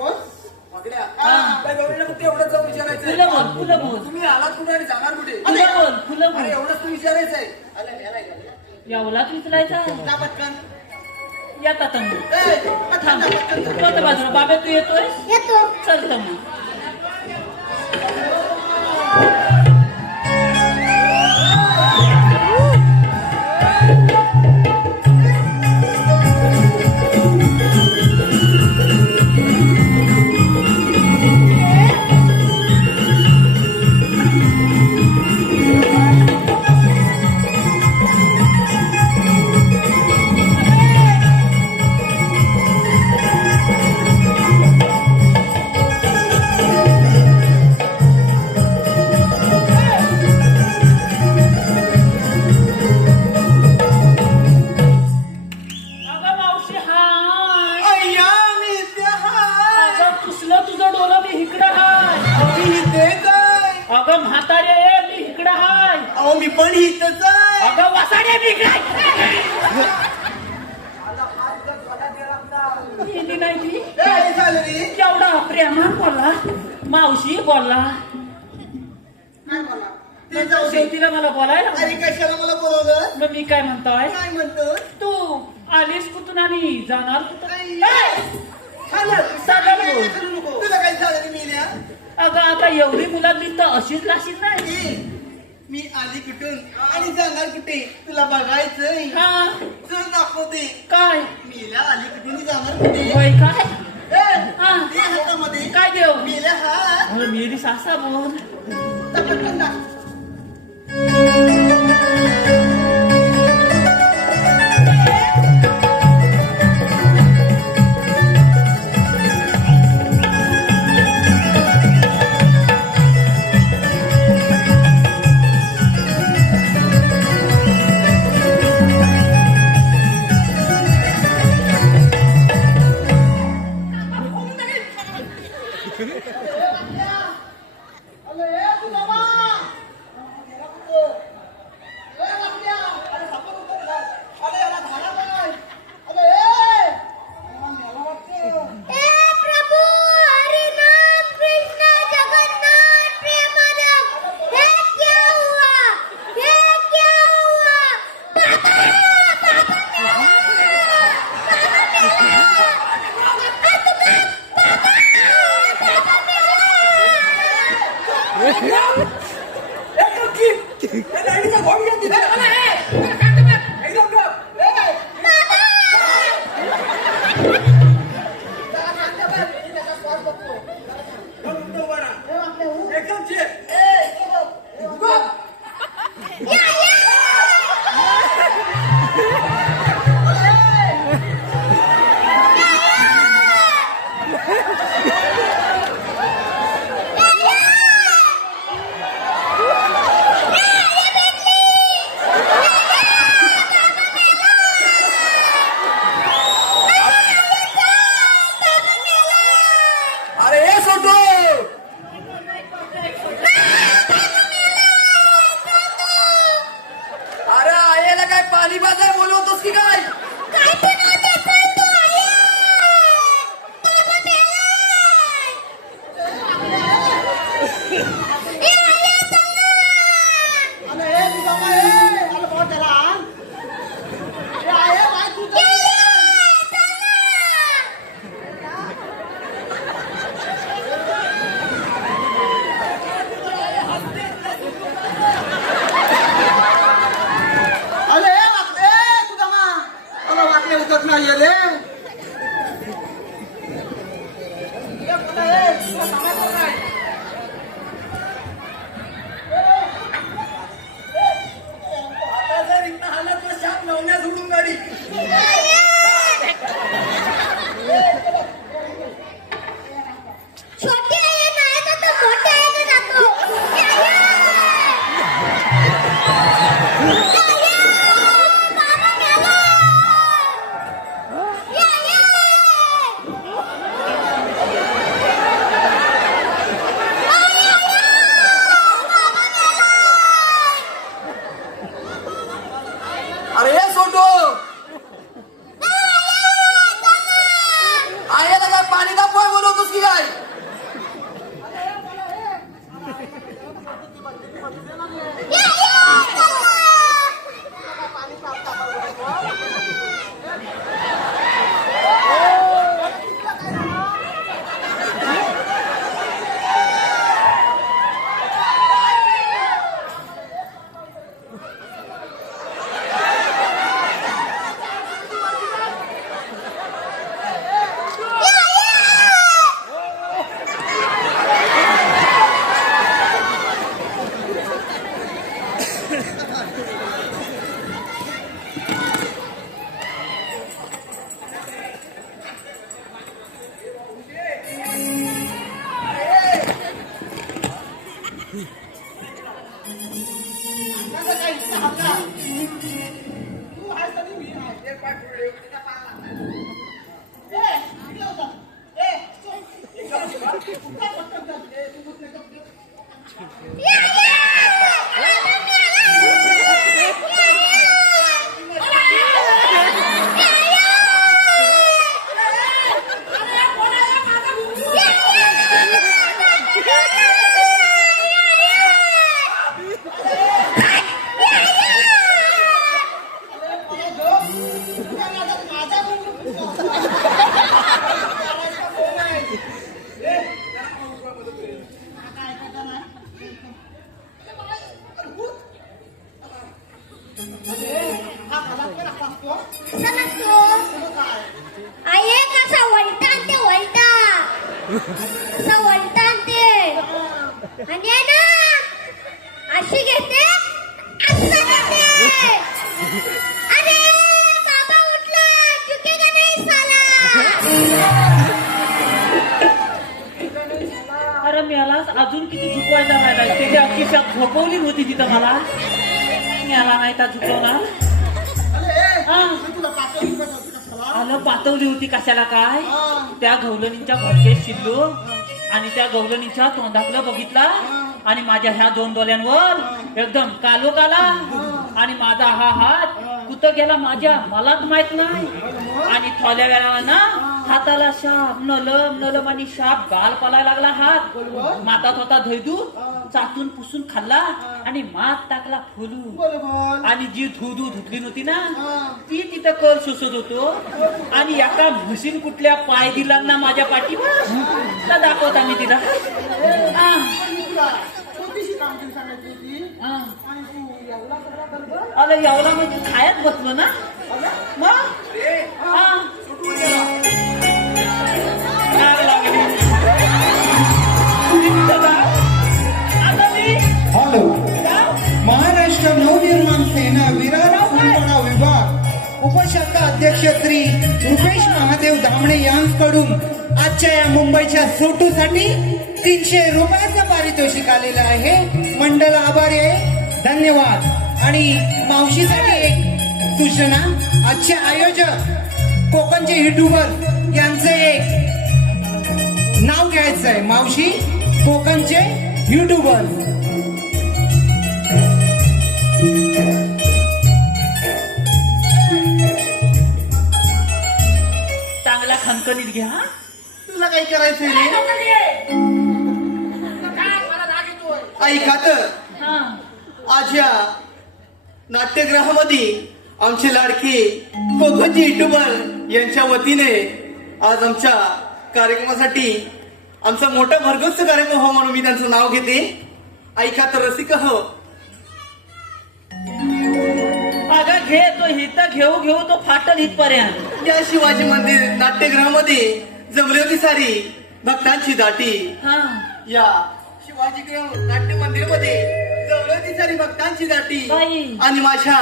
तेवढं जाऊन विचारायचं फुलं बोल फुलं बोल तुम्ही आलात कुठे आणि जाणार कुठे फुलं बोल फुलं अरे बोल एवढंच तू विचारायचंय यावलाच विचरायचा जा पटकन येता तम्मा ए, पटकन जा, पटकन जा. कोणत्या बाजूला बाबा तू येतोय येतो चल तम्मा अगं मावशी हाय अय्या मी इथे हाय अगं पुसलं तुझं डोलं मी इकडं हाय मी इथे काय अगं म्हातारे मी इकडं हाय अहो मी पण इथंच आहे अगं वसाडे मी इकडे गेली नाही ती काय झालं रे केवढा प्रेमान बोलला मावशी बोलला ते जाऊ दे. शेवटीला मला बोलायला अरे कशाला मला बोलवलं मग मी काय म्हणतोय काय म्हणतो तू आलीस कुठून आणि जाणार कुठं तुला काय झालं रे मील्या अगं आता एवढी मुलांनी तर अशीच लाशीच नाही ए, मी आली कुठून आणि जाणार कुठे तुला बघायचंय हा चल दाखवते काय मील्या आली कुठून आणि जाणार कुठे वय काय ए, हा ते हातामध्ये काय देव मील्या हा मेरी सासा बोल पटकन दाख. हे प्रभु हरि नाम कृष्ण जगन्नाथ प्रेमानंद हे क्या हुआ पापा पापा मेरा अरे हे सोटू अरे आयला काय पाणी बाजार बोलवतोस की काय काय बनवते पण तू आई तुला पण आता जर इथं आला तर शाप लावण्या सोडून गाडी छोटी आहे नाही तर तो मोठ्या आहे जातो असा नसतो आई एक असा वलटा आणते वलटा असा वलटा आणते आणि आहे ना अशी घेते असं घेते अरे बाबा उठला चुकेगा नाही साला अरे मेलाच अजून किती झुकवायचा राहिला त्याची अख्खी शाप झोपवली होती तिथं मला मेला नाही का झुकवणार आलं पातवली होती कशाला काय त्या गवलणीच्या भडकेत शिरलो आणि त्या गवलणीच्या तोंडाकडं बघितला आणि माझ्या ह्या दोन डोळ्यांवर एकदम कालोख आला आणि माझा हा हात कुठं गेला माझ्या मलाच माहित नाही आणि थोड्या वेळाला ना हाताला शाप नलम आणि शाप गाल पलायला लागला हात मातात होता धैदू चाटून पुसून खाल्ला आणि मात टाकला फुलू आणि जी धुदू धुतली नव्हती ना ती तिथं कर शोषत होतो आणि एका म्हशीन कुठल्या पाय दिला ना माझ्या पाठीवर तर दाखवता मी तिला अरे एवढा म्हणजे खायच बसलो ना मग हॅलो महाराष्ट्र नवनिर्माण सेना विरार फुलवाडा विभाग उपशाखा अध्यक्ष श्री रुपेश महादेव धामणे यांकडून आजच्या या मुंबईच्या सोटूसाठी 300 रुपयाचं पारितोषिक आलेलं आहे मंडळ आभारी आहे धन्यवाद आणि मावशीसाठी एक सूचना आजचे आयोजक कोकणचे युट्यूबर यांचं एक नाव घ्यायचं आहे मावशी कोकणचे युट्यूबर चांगला खणखणीत घ्या तुला काय करायचंय रे ऐका तर आज या नाट्यगृहामध्ये आमचे लाडके कोकणचे युट्यूबर यांच्या वतीने आज आमच्या कार्यक्रमासाठी आमचा मोठा भरगच्च कार्यक्रम हो म्हणून मी त्यांचं नाव घेते ऐका तर रसिक हो अगं घे तो हित घेऊ तो फाटल इथपर्यंत या शिवाजी मंदिर नाट्यगृहामध्ये जमली होती सारी भक्तांची दाटी या शिवाजी नाट्य मंदिर मध्ये जमली होती सारी भक्तांची दाटी आणि माझ्या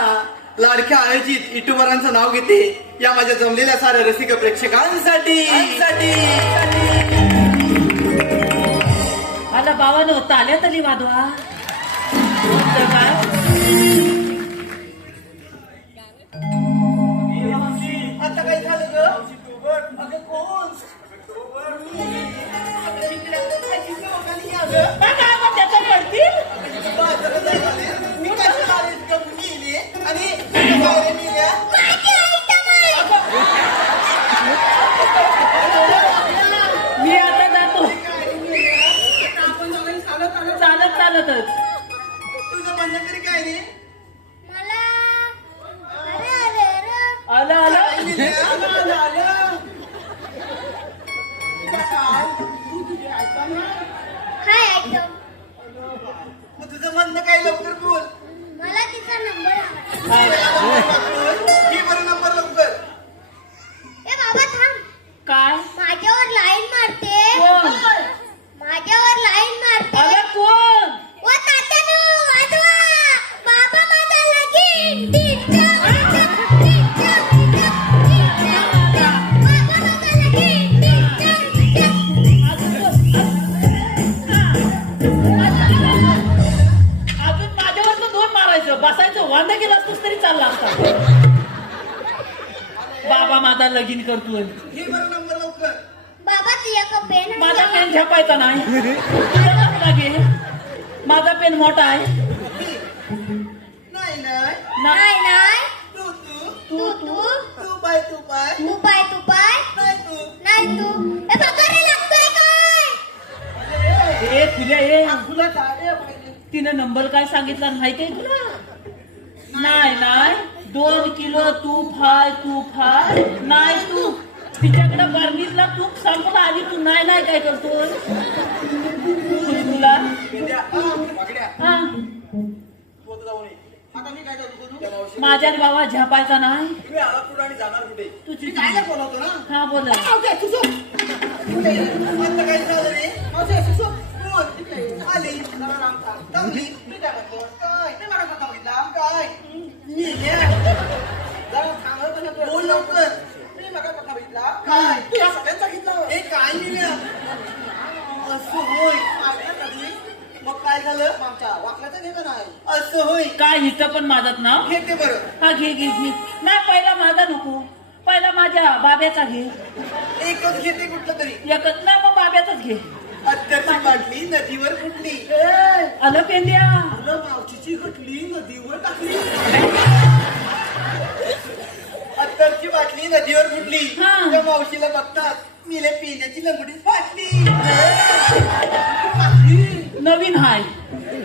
लाडक्या आयोजित युट्यूबरांचं नाव घेते या माझ्या जमलेल्या साऱ्या रसिक प्रेक्षकांसाठी आता बाबानो ताल्या तरी वाजवा आता काय झालं ग अगं कोण त्याचा पडतील मी आता जातो चालतच तुझं म्हणणं तरी काय रे मला अरे आलं काय ऐकतो मग तुझं म्हणणं काय लवकर बोल मला तिचा नंबर घे बरं नंबर लवकर ए बाबा थांब काय माझ्यावर लाईन मारते कोण? माझ्यावर लाईन मारते अरे कोण व तात्यानो वाजवा बाबा माझा लगीन टिटक अजून माझ्यावर तर दोन मारायचं बसायचं वांदा गेला असतोस तरी चालला असता माझा लगीन करतोय हे बरं नंबर लवकर. बाबा तुझ्या का पेन आहे माझा का? पेन छापायचा नाही तुझा कसला घे माझा पेन मोठा आहे नाही नाही नाही नाही तू तू तू तू तू बाय तू बाय तू पाय तू पाय नाही तू नाही तू हे बघायला लागतोय काय ए तुझ्या ए तुला झाडे पाहिजे. तिने नंबर काय सांगितला माहितीये तुला नाही नाही 2 किलो तूप हाय नाही तू तिच्याकडे बर्नीतला तूप संपला आधी तू नाही नाही काय करतोय तुला हा. आता मी काय करू माझ्या बाबा झपायचा नाही तुम्ही आला कुठं आणि जाणार कुठे? तुझी काय बोलवतो ना हा बोल ओके तुझं आता काय झालं रे माझे सुसो बोल तिकडे आली जरा रामता थांबली मी काय म्हणतो काय ते मला कथा बघितला काय मी जरा थांबत ना बोल लवकर मी मला कथा बघितला काय तू या सगळ्यांचा घेतला हे काय लिहिलं असं होय ऐकलं कधी मग काय झालं आमच्या वाकल्याचं घेतं नाही असं होय काय इथं पण माझं नाव घेते बरं हा घे नाही पहिला माझा नको पहिला माझ्या बाब्याचा घे एकच घेते कुठलं तरी एकच नाही मग बाब्याचाच घे अत्तरची बाटली नदीवर फुटली आलं पेंड्या आलं मावशीची घटली नदीवर टाकली अत्तरची बाटली नदीवर फुटली हा. त्या मावशीला बघतात मिले पिण्याची लंगडीच फाटली नवीन हाय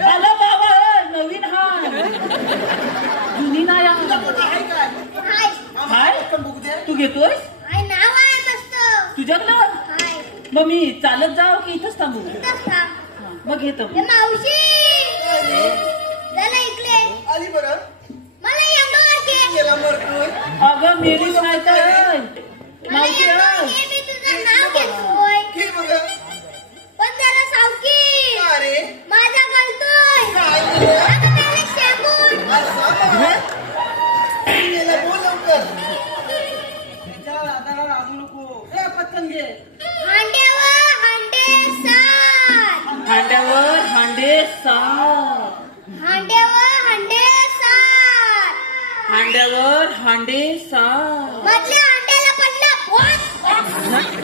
आलं बाबा नवीन हाय जुनी नाही आहे. आहे काय हाय हाय पटकन बघू दे तू घेतोय हाय नाव आहे मस्त तुझ्याकडं हाय मग मी चालत जाव की इथंच थांबू इथंच था. हा, मग घेतो हे मावशी चला इकडे आली बरं मला अंगावर घे गेला मरतोय अगं मेलीच नाही तर मला मावशी अंगावर घे मी तुझं नाव घेतोय घे बरं पण जरा सावकी का रे माझा घालतोय काय बोल आता त्याला शेपूट गेला बोल लवकर दादा रागू नको ए पटकन घे हांड्यावर हांडे सात हांड्यावर हांडे सात हांड्यावर हांडे सात हांड्यावर हांडे सात मधल्या हांड्याला पडला भोस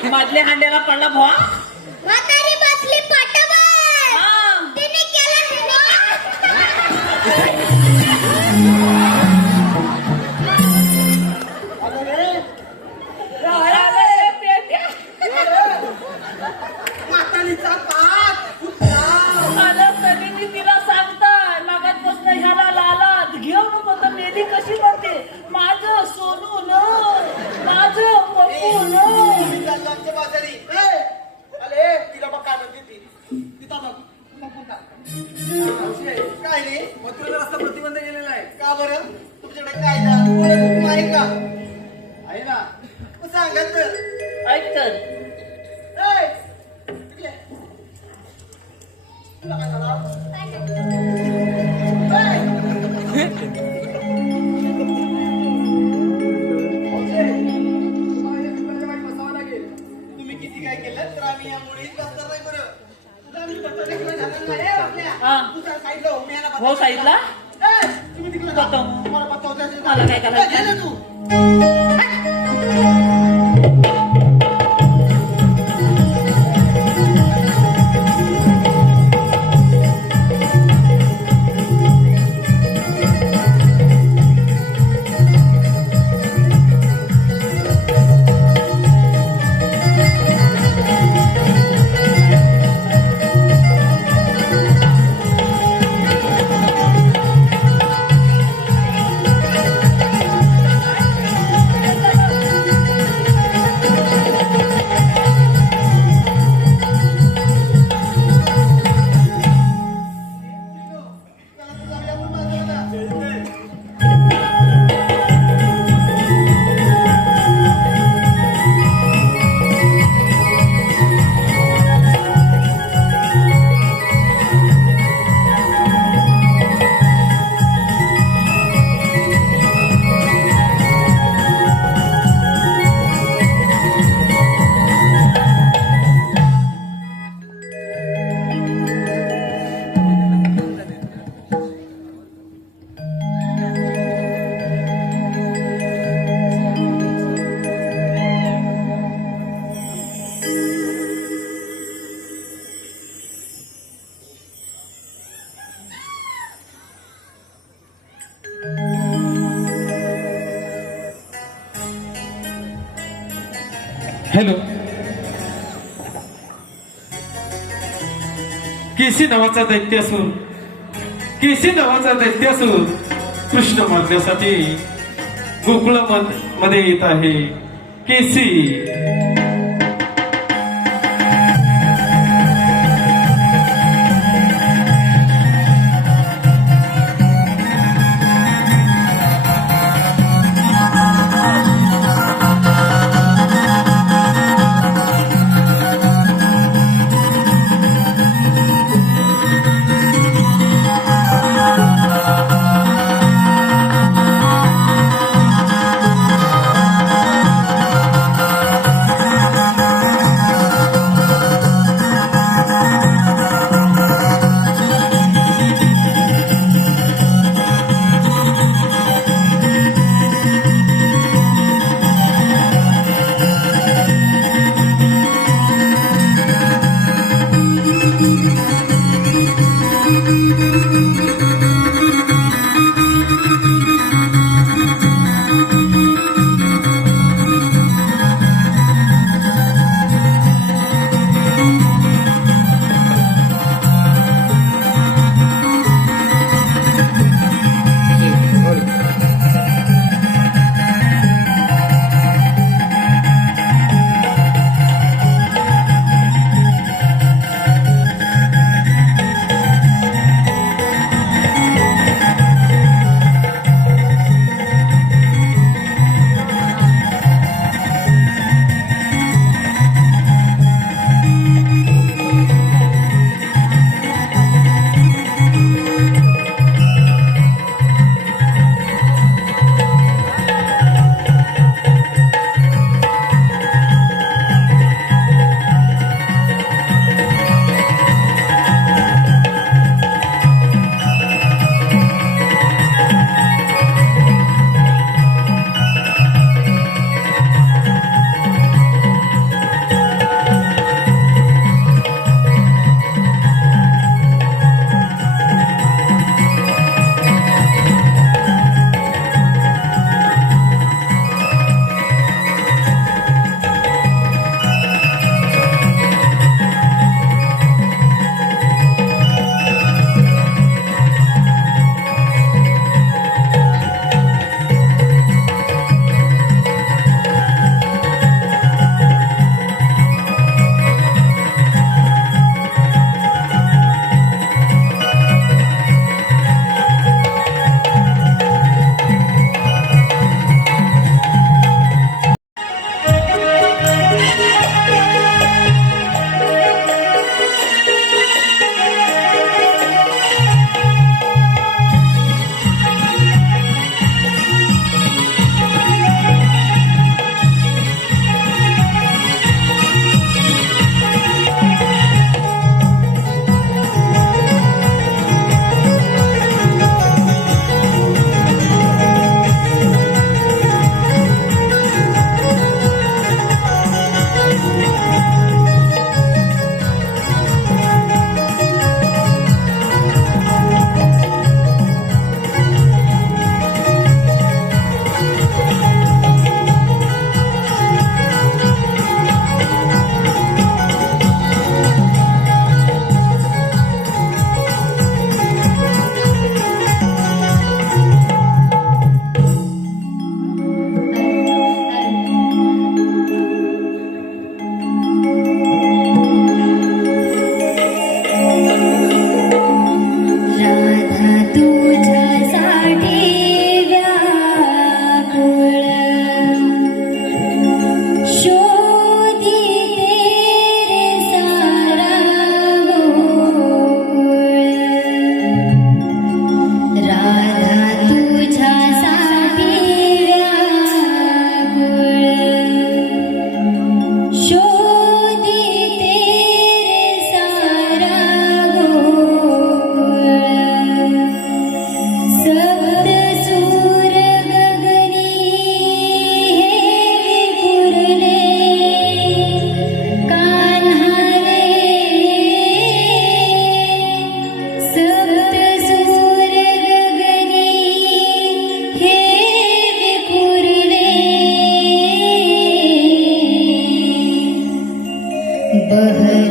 मधल्या हांड्याला पडला भवा म्हातारी बसली पाटावर हा. तिने केला आलं पेंड्या. म्हातारीचा पाक आलं तरी मी तिला सांगताय मागातपासून ह्याला लालात घेऊ नको तर मेली कशी म्हणते माझं सोनू न माझं पप्पू न आमच्या बाजारी अरे तिला बघ काय म्हणते ती तिथं बघ बघून टाक. काय रे मथुरेचा रस्ता प्रतिबंध केलेला आहे. का बरं तुमच्याकडे कायदा ओळख हुकूम आहे का आहे ना? मग सांगा तर ऐक तर ए, इकडे. तुला काय झालं? बसावं लागेल. तुम्ही किती काय केलं तर आम्ही या मुळीत बसणार नाही बरं तुला आम्ही बसणार नाही, तुला जाणार नाही. ए, आपल्या. हा. तू जरा साईडला हो, मी याला हो साईडला ए, तुम्ही तिकडे जा. बघतो. मला बघतो. मला काय करायचं? ए, घे ना तू हांड्यावर हॅलो. केसी नावाचा दैत्यासूर कृष्ण मारण्यासाठी गोकुळ मध्ये येत आहे. केसी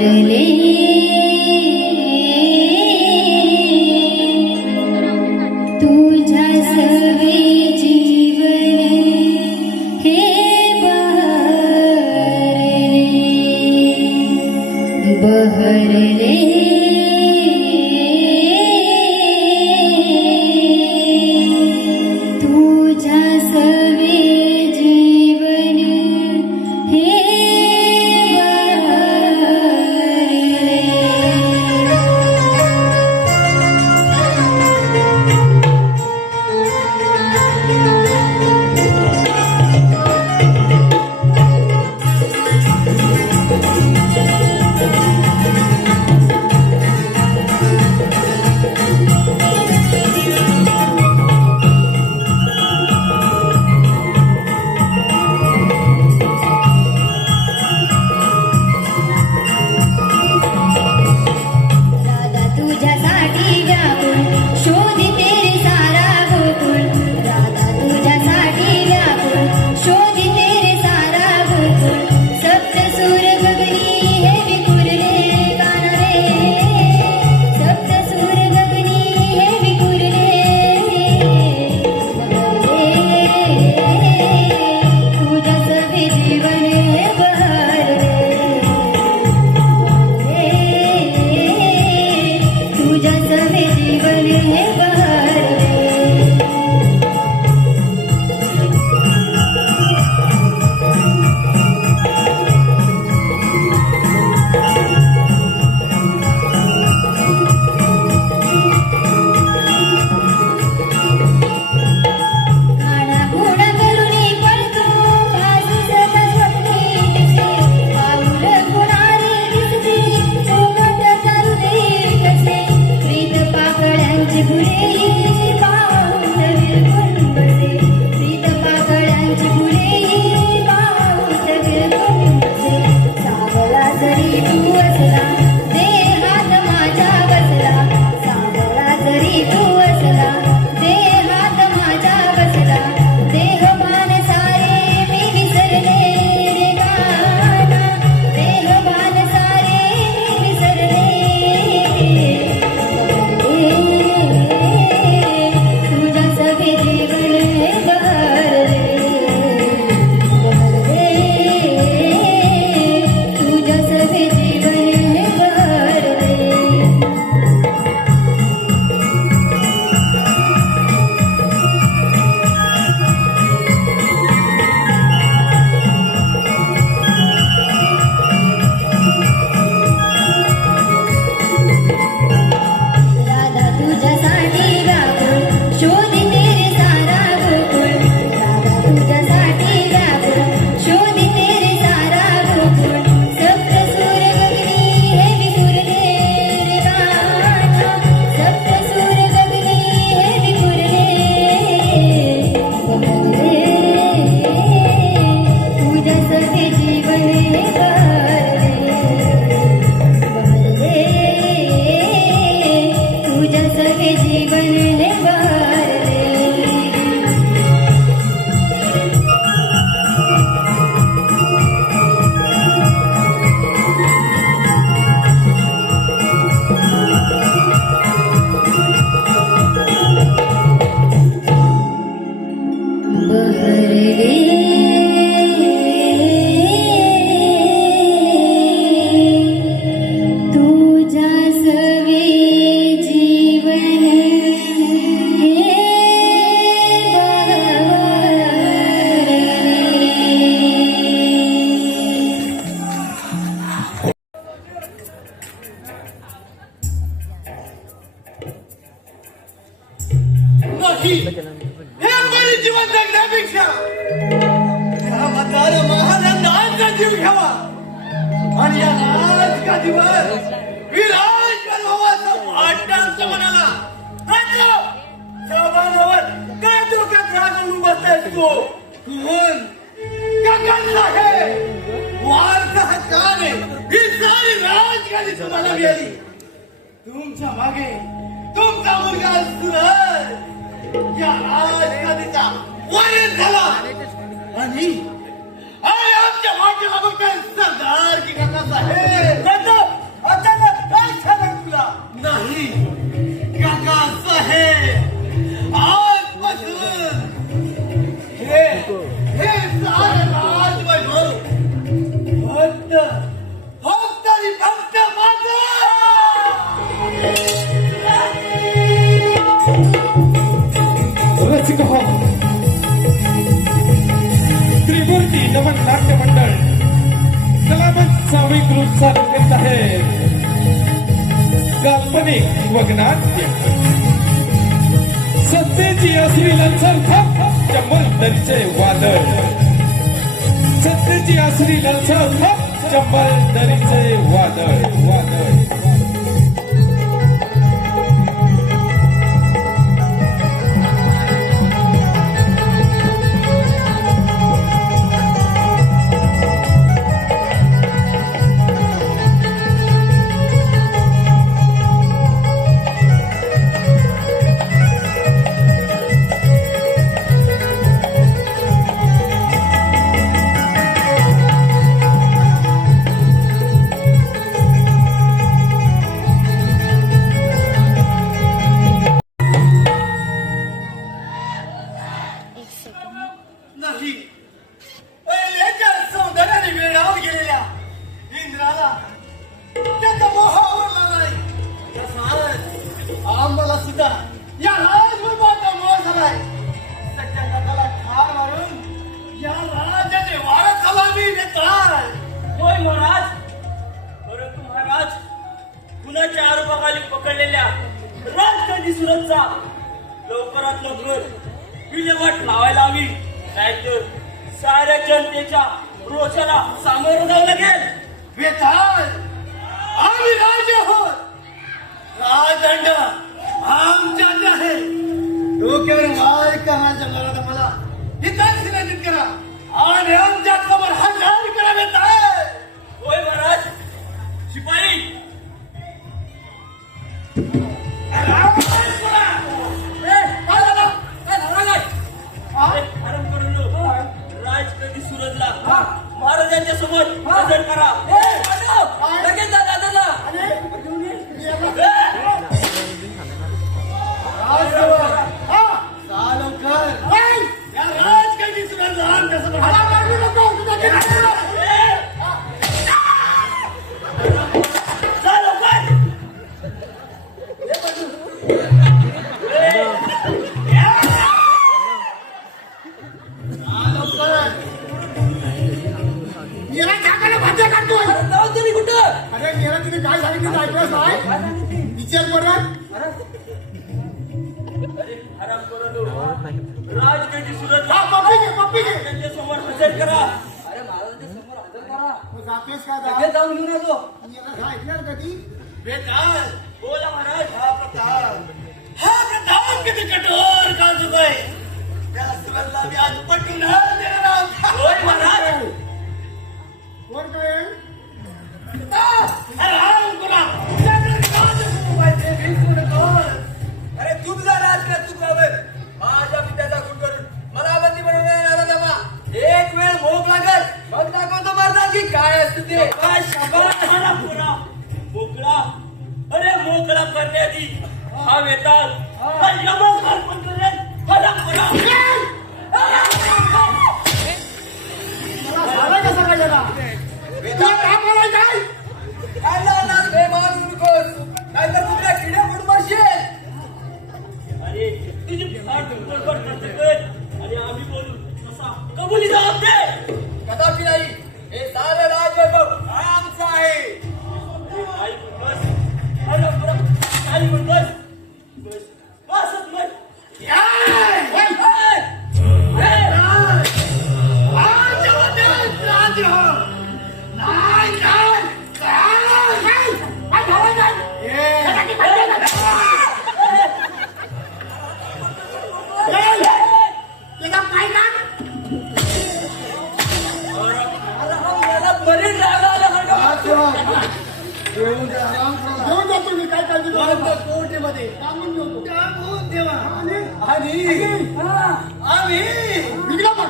बहरले तुझ्या सवे जीवन हे बहरले तुझ्या सवे जीवन हे राधा तुझ्यासाठी व्याकुळ शोधिते रे सारा गोकुळ राधा तुझ्यासाठी व्याकुळ शोधिते रे सारा गोकुळ सप्त सूर गगनी हे विखुरले गाण रे सप्त सूर गगनी हे विखुरले तुझ्या सवे जीवन हे बहरले तुझ्या सवे जीवन हे बहरले खाणा खुणा करुणी पळतो भासत स्वप्नी दिसे पाऊल कुणारी दिसते सोबत करुणे कसे प्रीत पाकळ्यांची फुले पाऊल विरघळून बसे प्रीत पाकळ्यांची फुले पाऊल विरघळून बसे सावळा जरी तू असला देहात माझ्या बसला सावळा जरी तू असला देहात माझ्या बसला देहभान सारे मी विसरले रे गाना देहभान सारे मी विसरले तुझ्या सवे जीवन हे बहरले तुझ्या सवे जीवन हे बहरले राधा तुझ्यासाठी व्याकुळ शोधिते रे सारा गोकुळ राधा तुझ्यासाठी व्याकुळ शोधिते रे सारा गोकुळ सप्त सूर गगनी हे विखुरले रे गाना सप्त सूर गगनी हे विखुरले तुझ्या सवे जीवन हे बहरले तुझ्या सवे जीवन हे बहरले तुझ्या सवे जीवन हे नाही हे आम्हाला जीवन जगण्यापेक्षा या म्हातार महाराजांचा जीव घ्यावा आणि या राजगादीवर विराज करावा वाटतं मनाला सामानावर काय डोक्यात रागून बसलाय तू कोण गगन आहे वारसा हक्काने ही सारी राजगादी तुम्हाला मिळाली तुमच्या मागे तुमचा मुलगा सुरज या राजगादीचा वारीस झाला आणि आमच्या मागे सरदार की काका साहेब नमन नाट्य मंडळ कलामंच साविकृत सादर करत आहेत काल्पनिक वगनाट्य. सत्तेची असली ललसर चंबलदरीचे वादळ. सत्तेची असली ललसर चंबलदरीचे वादळ वादळ. नाही पहिल्याच्या सौंदर्याने वेडावर गेलेल्या इंद्राला त्याचा मोह आवडला नाही. तसाच आम्हाला सुद्धा या राजकुमाराचा मोह झालाय. सच्च्या नकाला ठार मारून या राजाने वारं खालावी नेतात. होय महाराज, परंतु महाराज कुणाच्या आरोपाखाली पकडलेल्या राजकन्या सुरतचा लवकरात लवकर विल्हेवाट लावायला हवी, नाहीतर साऱ्या जनतेच्या रोषाला सामोरं जावं लागेल. बेताल आम्ही राजे आहोत. राजदंड आमच्याच आहे. डोक्यावर माय करा जंगलात मला इथं सिलेक्ट करा आणि आमच्या कबर हजार करा. बेताल होय महाराज. शिपाई आराम करून राजकन्या सुरतला महाराजांच्या समोर हजर करा. लगेच जा दादाला. या राजकन्या सुरतला आमच्या समोर अरे मेरा तिने काय सांगितलं ऐकलंच नाही. विचार परत आराम करून राजकन्या सुरतला पप्पी घे त्यांच्या समोर हजर करा. जातोयस काय जाऊन घेऊन येतो. ऐकणार कधी बेताल बोला महाराज. हा प्रताप किती कठोर काजूक आहे. त्या सुरतला मी आज पटून देणार आहोत. होय महाराज. कोण काय अरे तू तुझा राजकारण तू कावर माझ्या पित्याचा खून करून मला बंदी बनवण्यात आला जमा. एक वेळ भोग लागत मग दाखवतो मर्दा की काय असते ते. काय शाबास आराम करा. मोकळा अरे मोकळा करण्याची हा वेताल हा यमन अर्पण करेल. आराम करा. झाला कसा काय झाला तुला काम करायचं काय नाहीतर तुझ्या किड्या पडून मारशील. अरे तुझी फाट बरोबर करते आणि आम्ही बोलू तसा कबुली जबाब दे. कदापि नाही. हे सारे राजवैभव आमचं आहे. आई बस. आराम करा. आई बस. बस बसत मत. घेऊन जातो मी काय काळजी कोर्टेमध्ये टाकून देवा आणि आम्ही निघला मग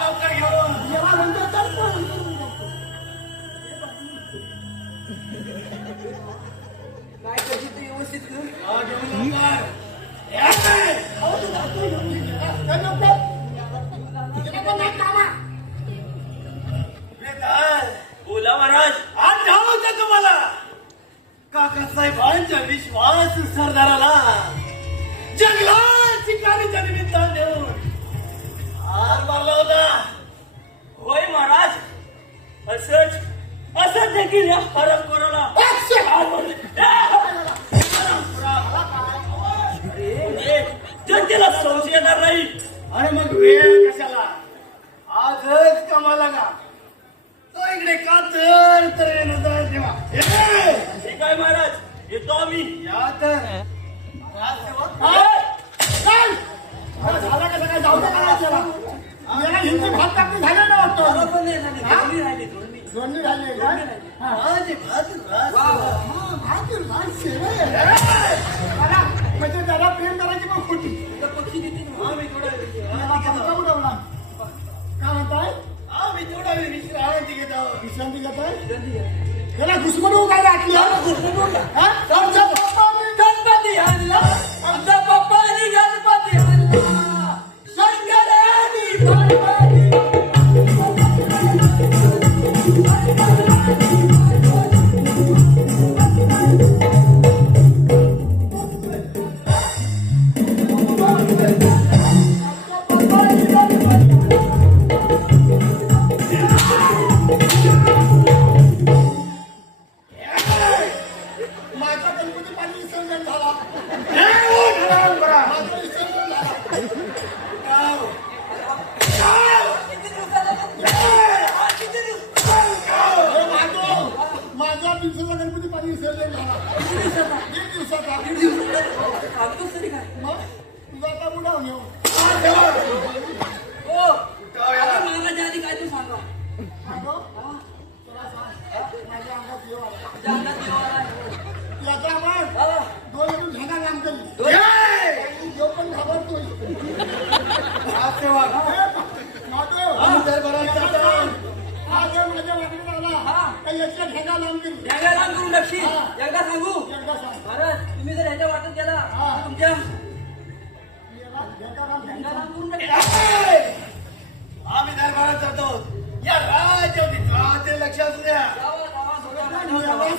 लवकर घेऊन काय करते ते व्यवस्थित कर. बोला महाराज. आज जाऊ तुम्हाला काकासाहेबांच्या विश्वास सरदाराला जंगलात देखील या हरमखोराला जनतेला संशय येणार नाही. अरे मग वेळ कशाला आजच कामाला का तो इकडे का तर येणार तेव्हा ठीक आहे महाराज, येतो आम्ही. या तर झाला कसं काय जाऊ त्याला हिंदी भात टाकून झाले ना वाटतो दोन्ही राहिले म्हणजे त्याला प्रेम करायची पण खोटी उडवला काय म्हणताय विश्रांती घेताय त्याला घुसमडू काय वाटली आमच्या पप्पांनी गणपती आणला आमच्या पप्पांनी गणपती आणला शंकरानी गणपती माझा गणपती पाणी विसर्जन झाला माझं विसर्जन माझा दिवसाचा गणपती पाणी विसर्जन झाला 1 दिवसाचा मग तुझा आता बुडावून येऊ महाराजा आधी काय तू सांगा. माझ्या अंगात येऊ आला याचा आपण 2 मिनिट झेंडा काम करी जो पण घाबरतोय माझ्या वाकडीत आला काही याच्या झेंडा लांब करी करू लक्षी एकदा सांगू. एकदा सांग महाराज तुम्ही जर ह्याच्या वाटत गेला तुमच्या आम्ही दरबारात जातो या राजे लक्षात द्या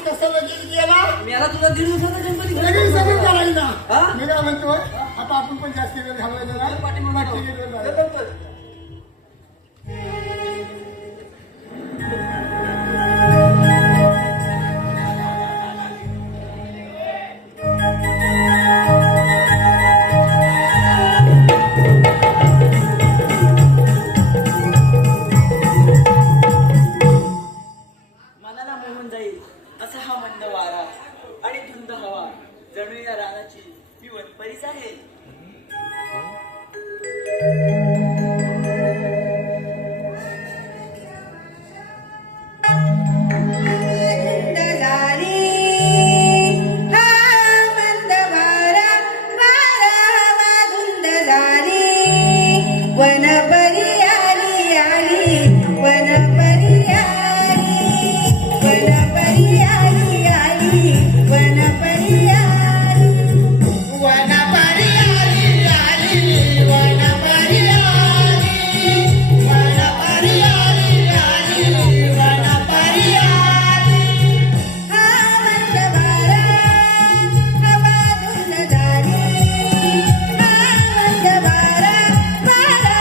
कसं लगेच गेला मला तुला 1.5 दिवसाचा गणपती लगेच सगळं करायला मी काय म्हणतोय आता आपण पण जास्त वेळ घालवायला नाही पाठीमागे मनाला मोहून जाईल असा हा मंद वारा आणि धुंद हवा जणू या रानाची ही वनपरीच आहे. मंद झाली हा मंद वारा वारा धुंद झाली वनपरी आली आली वनपरी आली वनपरी आली आली वनपरी आली वनपरी आली आली वनपरी आली वनपरी आली आली वनपरी आली हा मंद वारा हवा धुंद झाली हा मंद वारा वारा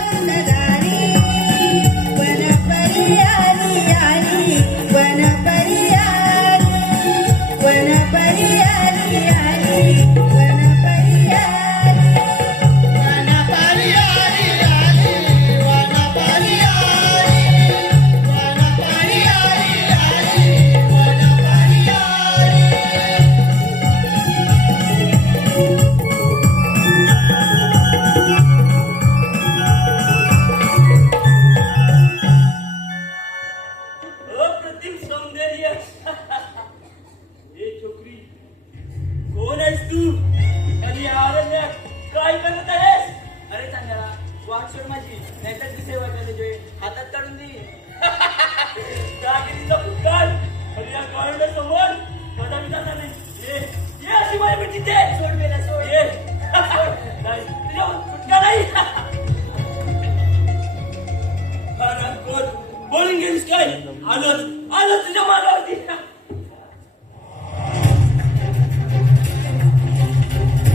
धुंद झाली वनपरी आली आली वनपरी आली वनपरी आली आली वनपरी आली वनपरी आली आली वनपरी आली वनपरी आली आली वनपरी आली अप्रतिम सौंदर्य. हे छोकरी कोण आहेस तू आणि या अरण्यात काय करत आहेस? अरे चांगला वाट सोड माझी नाहीतर ती सेवा करायची हातात काढून दे. जागिरीचा फुटकाळ आणि या गार्डनसमोर कदापि जाणार नाही. ये अशी माझी भेटी दे. सोड मेला सोड ये नाही तुझ्या फुटका नाही. बोलून गेलीस काय? आलोच तुझ्या मागावरती.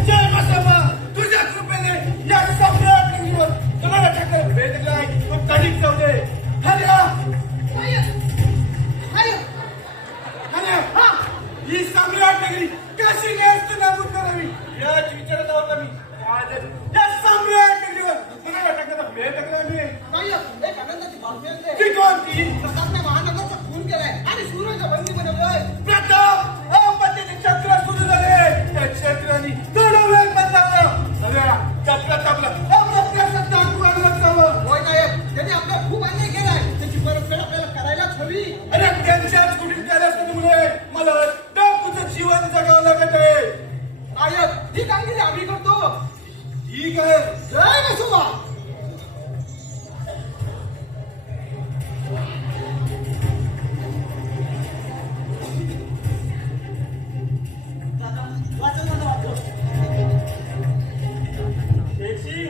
जय माताबा तुझ्या कृपेने या सगळ्या पिढीवर तुम्हाला भेटलाय तो कधीच जाऊ दे. हरिया ठीक आहे जय नसोबा. शेषी,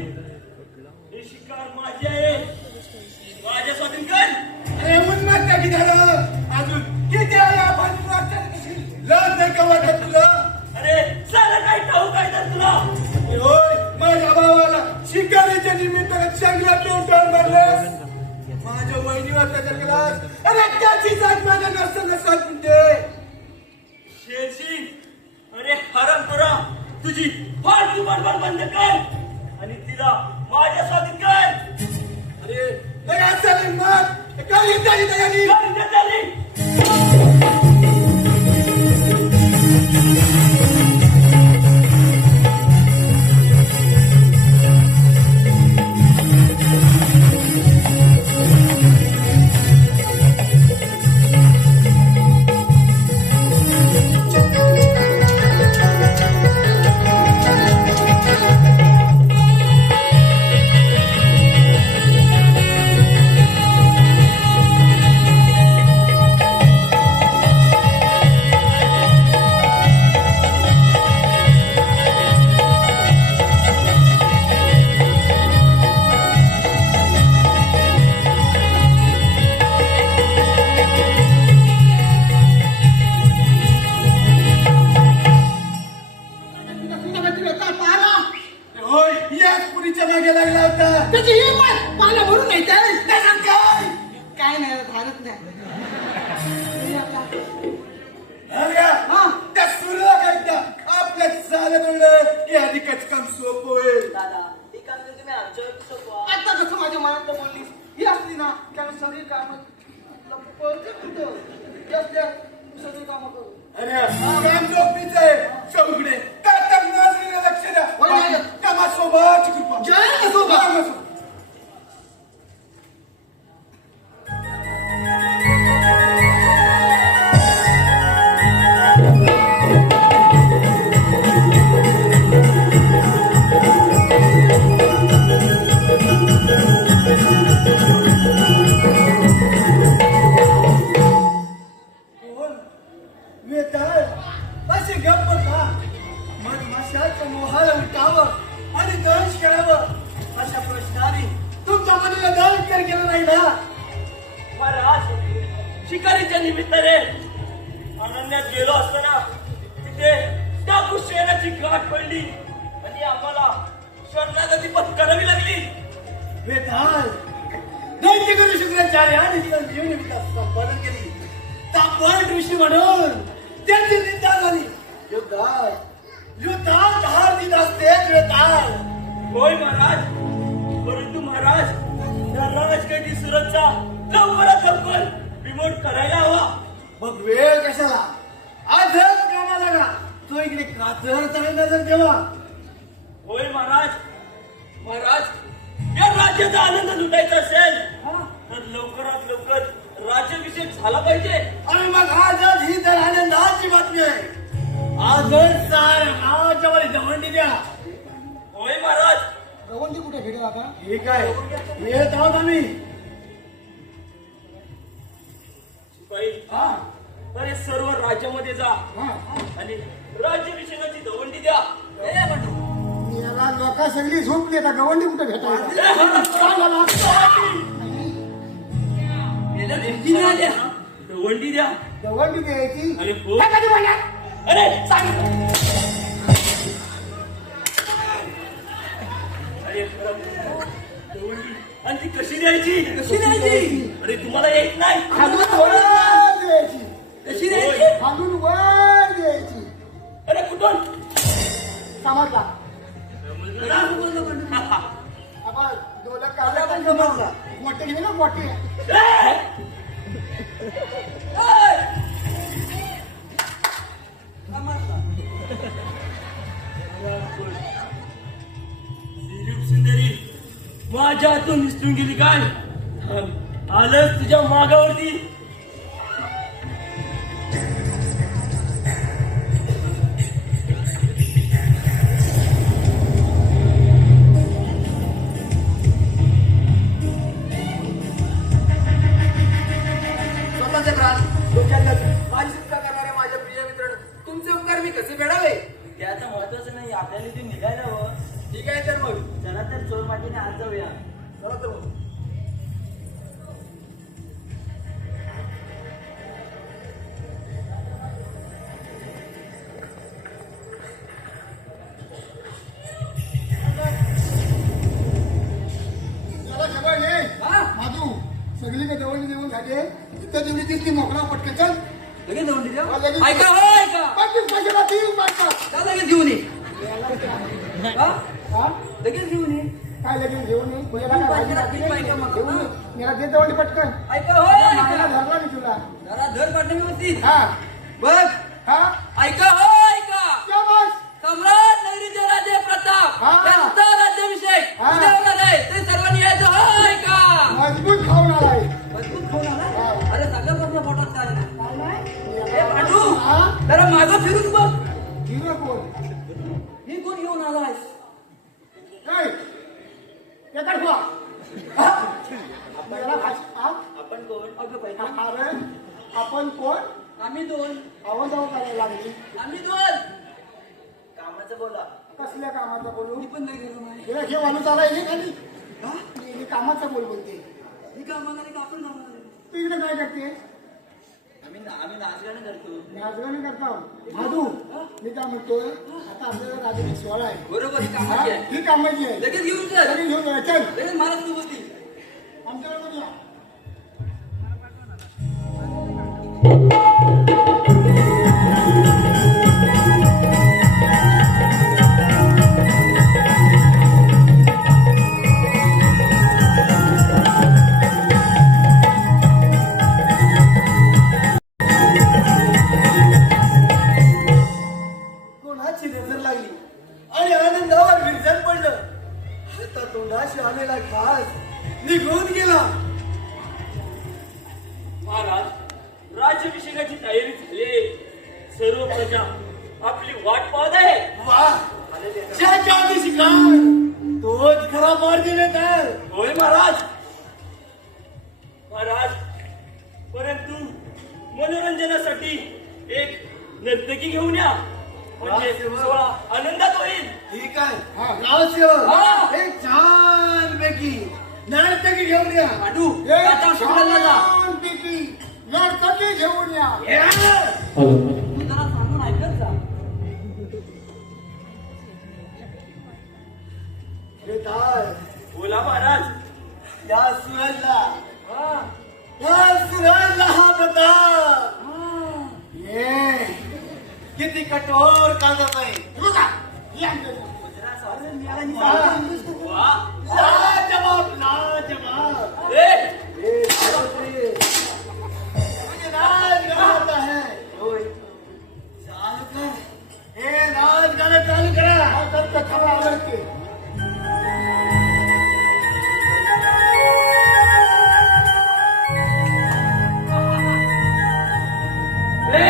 ही शिकार माझी आहे. माझ्या स्वाधीन कर. अरे उन्माद किती झालं अजून किती आहे आपण लस नाही का वाटत तुला. अरे साला काय ठाऊ काय तर तुला. होय माझ्या भावाला शिकारीच्या निमित्ताने चांगला तोंड मारलंस. माझ्या वहिनीवर त्याच्या केलास. अरे त्याची जात माझ्या नसत म्हणते. शेषी, अरे हरामखोरा, तुझी फालतू बडबड बंद कर आणि तिला माझ्या स्वाधीन कर. अरे लगा चालेल मग काय येत आहे तयारी. कर दे चाली. होय याच पुरीच्या मागे लागला होता. त्याची हिंमत पाला भरून नाही त्याच्यात काय काय नाही भारत नाही. त्या सुरला काय आपल्या चालत हे अधिकच काम सोपं होईल. दादा, ती काम तुम्ही आमच्यावर सोपवा. आता कसं माझ्या मनात बोललीस ही असली ना त्याला सगळी कामं सगळी कामं करू. अरे काम झोपीच आहे चौकडे तर नाजरीला लक्ष द्या. कामासोबत कृपा जय सोबत. असे गप्प का मधमाशाच्या मोहाला उठावं आणि दंश करावं अशा प्रश्नाने तुमच्या मनाला दंश केलं नाही ना. महाराज, शिकारीच्या निमित्ताने अनन्यात गेलो असताना तिथे टाकू शेणाची गाठ पडली आणि आम्हाला शरणागती पत्करावी लागली. वेताल दैत्य गुरु शुक्राचार्य आणि तिला जीवनिमित्त संपादन केली. तापवान ऋषी म्हणून त्यांची निंदा झाली. युद्धात हार दित असते वेताल. होय महाराज, परंतु महाराज त्या राजकैदी सुरतचा लवकरात लवकर विमोड करायला हवा. मग वेळ कशाला आजच कामाला लागा. तो इकडे कातर तर नजर ठेवा. होय महाराज. महाराज, या राज्याचा आनंद लुटायचा असेल तर लवकरात लवकर राज्याभिषेक झाला पाहिजे. आणि मग आजच ही तर आनंदाची बातमी आहे. आजच नावाच्या वाली दवंडी द्या. होय महाराज. दवंडी कुठे भेटेल आता. ठीक आहे येत आहोत आम्ही. शिपाई, अरे सर्व राज्यामध्ये जा आणि राज्याभिषेकाची दवंडी द्या. याला लोका सगळी झोपली आता गवंडी कुठे भेटायला. दवंडी द्या. गवंडी द्यायची. अरे हो. अरे सांग. अरे दवंडी आणि ती कशी द्यायची. कशी द्यायची. अरे तुम्हाला येत नाही. खालून वर द्यायची. कशी द्यायची. खालून वर द्यायची. अरे कुठून समजला. डोला काढला पण समजला. मोठे घे ना मोठे. सुंदरी माझ्या हातून निसटून गेली काय. आलंच तुझ्या मागावरती. तर चोर माटीने आज जाऊया. चला तर मग. चला खबर ये माधू सगळी का जवळ देऊन झाले तिथं जेवढी दिसली मोकळा पटके चल लगेच जाऊन दे. हा, लगेच. ऐका हो ऐका. 25 पैशाला 3 पाच. जा लगेच घेऊन ये. हा? हा लगेच घेऊन ये. काय लगेच घेऊन ये कोणाला काय भाजी लागली नाही? घेऊन ये. मला दे जवळ पटकन ऐका हो मागायला ऐका. धरला मी तुला जरा धर पाडणे व्यवस्थित. हा बघ हा ऐका हो ऐका. क्या बस सम्राट नगरीचे राजे प्रताप हा. यांचा राज्याभिषेक हा. उद्या होणार आहे. ते सर्वांनी यायचं हो ऐका. मजबूत खाऊन आलाय मजबूत खाऊन आला. हा. अरे सगळं बसलं पोटात काय नाही. काय नाही ए पांडू हा जरा मागं फिरून बघ. हिरो कोण ही कोण घेऊन आलाय? काय एकाड खा आपल्याला भाषा आपण कोण? अगं पाहिजे. अरे आपण कोण आम्ही दोन. आवाज करायला लागली आम्ही दोन. कामाचं बोला. कसल्या कामाचा बोलू मी पण नाही गेलो नाही. हिला हे माणूस आला हे खाली हा? ही कामाचा बोल बोलते ही कामाला नाही का आपण कामाला नाही? तू इकडे काय करते आम्ही नाचगाणं करतो. नाचगाणी करता भादू मी काय म्हणतोय आता आपल्याला राजाची सोहळा आहे बरोबर ही हा? कामाची आहे. ही कामाची आहे लगेच घेऊन चल. लगेच घेऊन जा, चल लगेच महाराज तू बोलती. आमच्याकडे या कोणाची नजर लागली आणि आनंदावर विरजन पडलं. आता तोंडाशी आलेला घास निघून गेला. महाराज राज्याभिषेकाची तयारी झाली. सर्व प्रजा आपली वाट पाहत आहे. वा ज्याच्या आधी शिकार तोच खरा मार देण्यात आहे. होय महाराज. महाराज परंतु मनोरंजनासाठी एक नर्तकी घेऊन या म्हणजे सोहळा आनंदात होईल. ठीक आहे गावसेवक हा. एक छान पैकी नर्तकी घेऊन या. पांडू एक आता शिकवायला जा. छानपैकी नर्तकी घेऊन या तू जरा सांगून ऐकत जा. बेटा बोला महाराज. या सूरजला हा प्रताप ये किती कठोर कागद आहे. बघा, ही आमच्याकडे. वा. लाजवाब लाजवाब. ए, ये सावित्री, मुझे नाच गाना है. होय. चालू कर. हे नाच गाणं चालू करा. हा, तर कथाला आवडते. ए,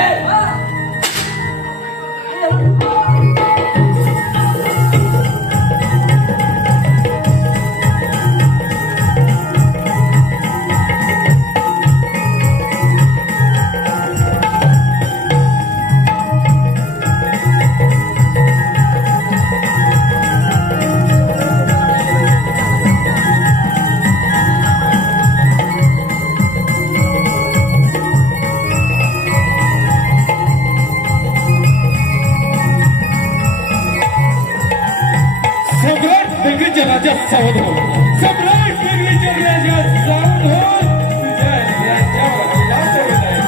सम्राट नगरीचे राजा सावध हो. सम्राट नगरीचे राजा सावध हो. तुझ्या राज्यावर विलास होत आहे.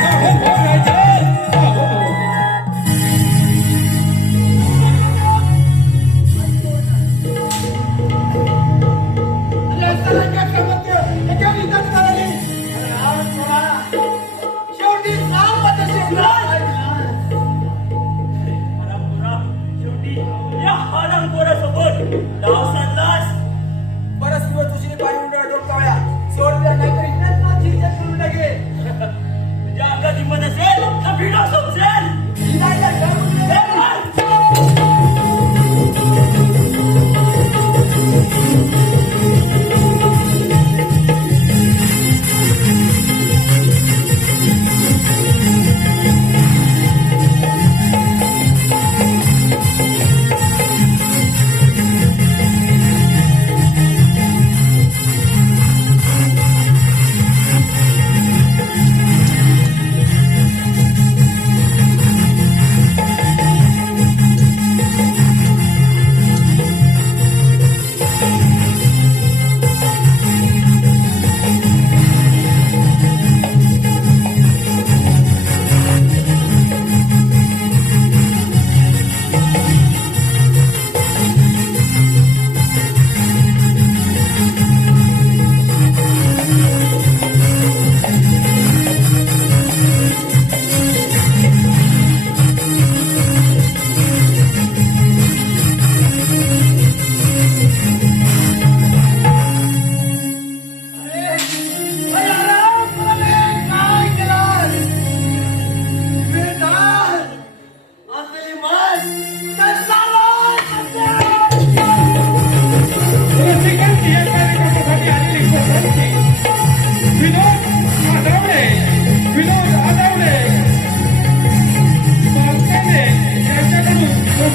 सावध हो राजा, सावध हो. शेवटी सावध शिवराज. हरामखोरा, शेवटी या हरामखोरासोबत डाव साधलास. बरंच दिवस तुझी पाय उंडा डोकावया. सोड द्या नाहीतर इथेच ना चिंता करून टाकेल. तुझ्या अंगात हिंमत असेल तर भिडा समजेल. नाही, नाही, करून दे. ए, मार.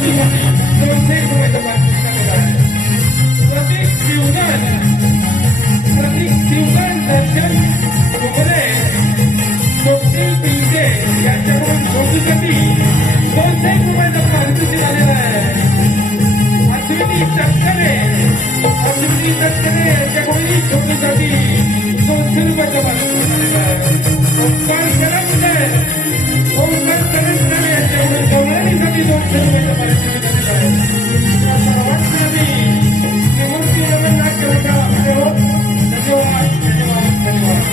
200 रुपयाचं पारितोषिक आलेलं आहे. प्रतीक शिवगण दर्शन गोगले स्वप्नील पिंगे यांच्याकडून छोटूसाठी 200 रुपयाचं पारितोषिक आलेलं आहे. अश्विनी तटकरे यांच्याकडून छोटूसाठी 200 रुपयाचं पारितोषिक आलेलं आहे. ओंकार करंजकर यांच्याकडून गवळणीसाठी 200 रुपयाचं पारितोषिक आलेलं आहे. या सर्वांना मी निवृत्ती रवींद्रनाथ केवळकर धन्यवाद धन्यवाद धन्यवाद.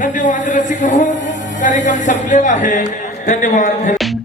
धन्यवाद रसिक हो, कार्यक्रम संपलेला आहे. धन्यवाद.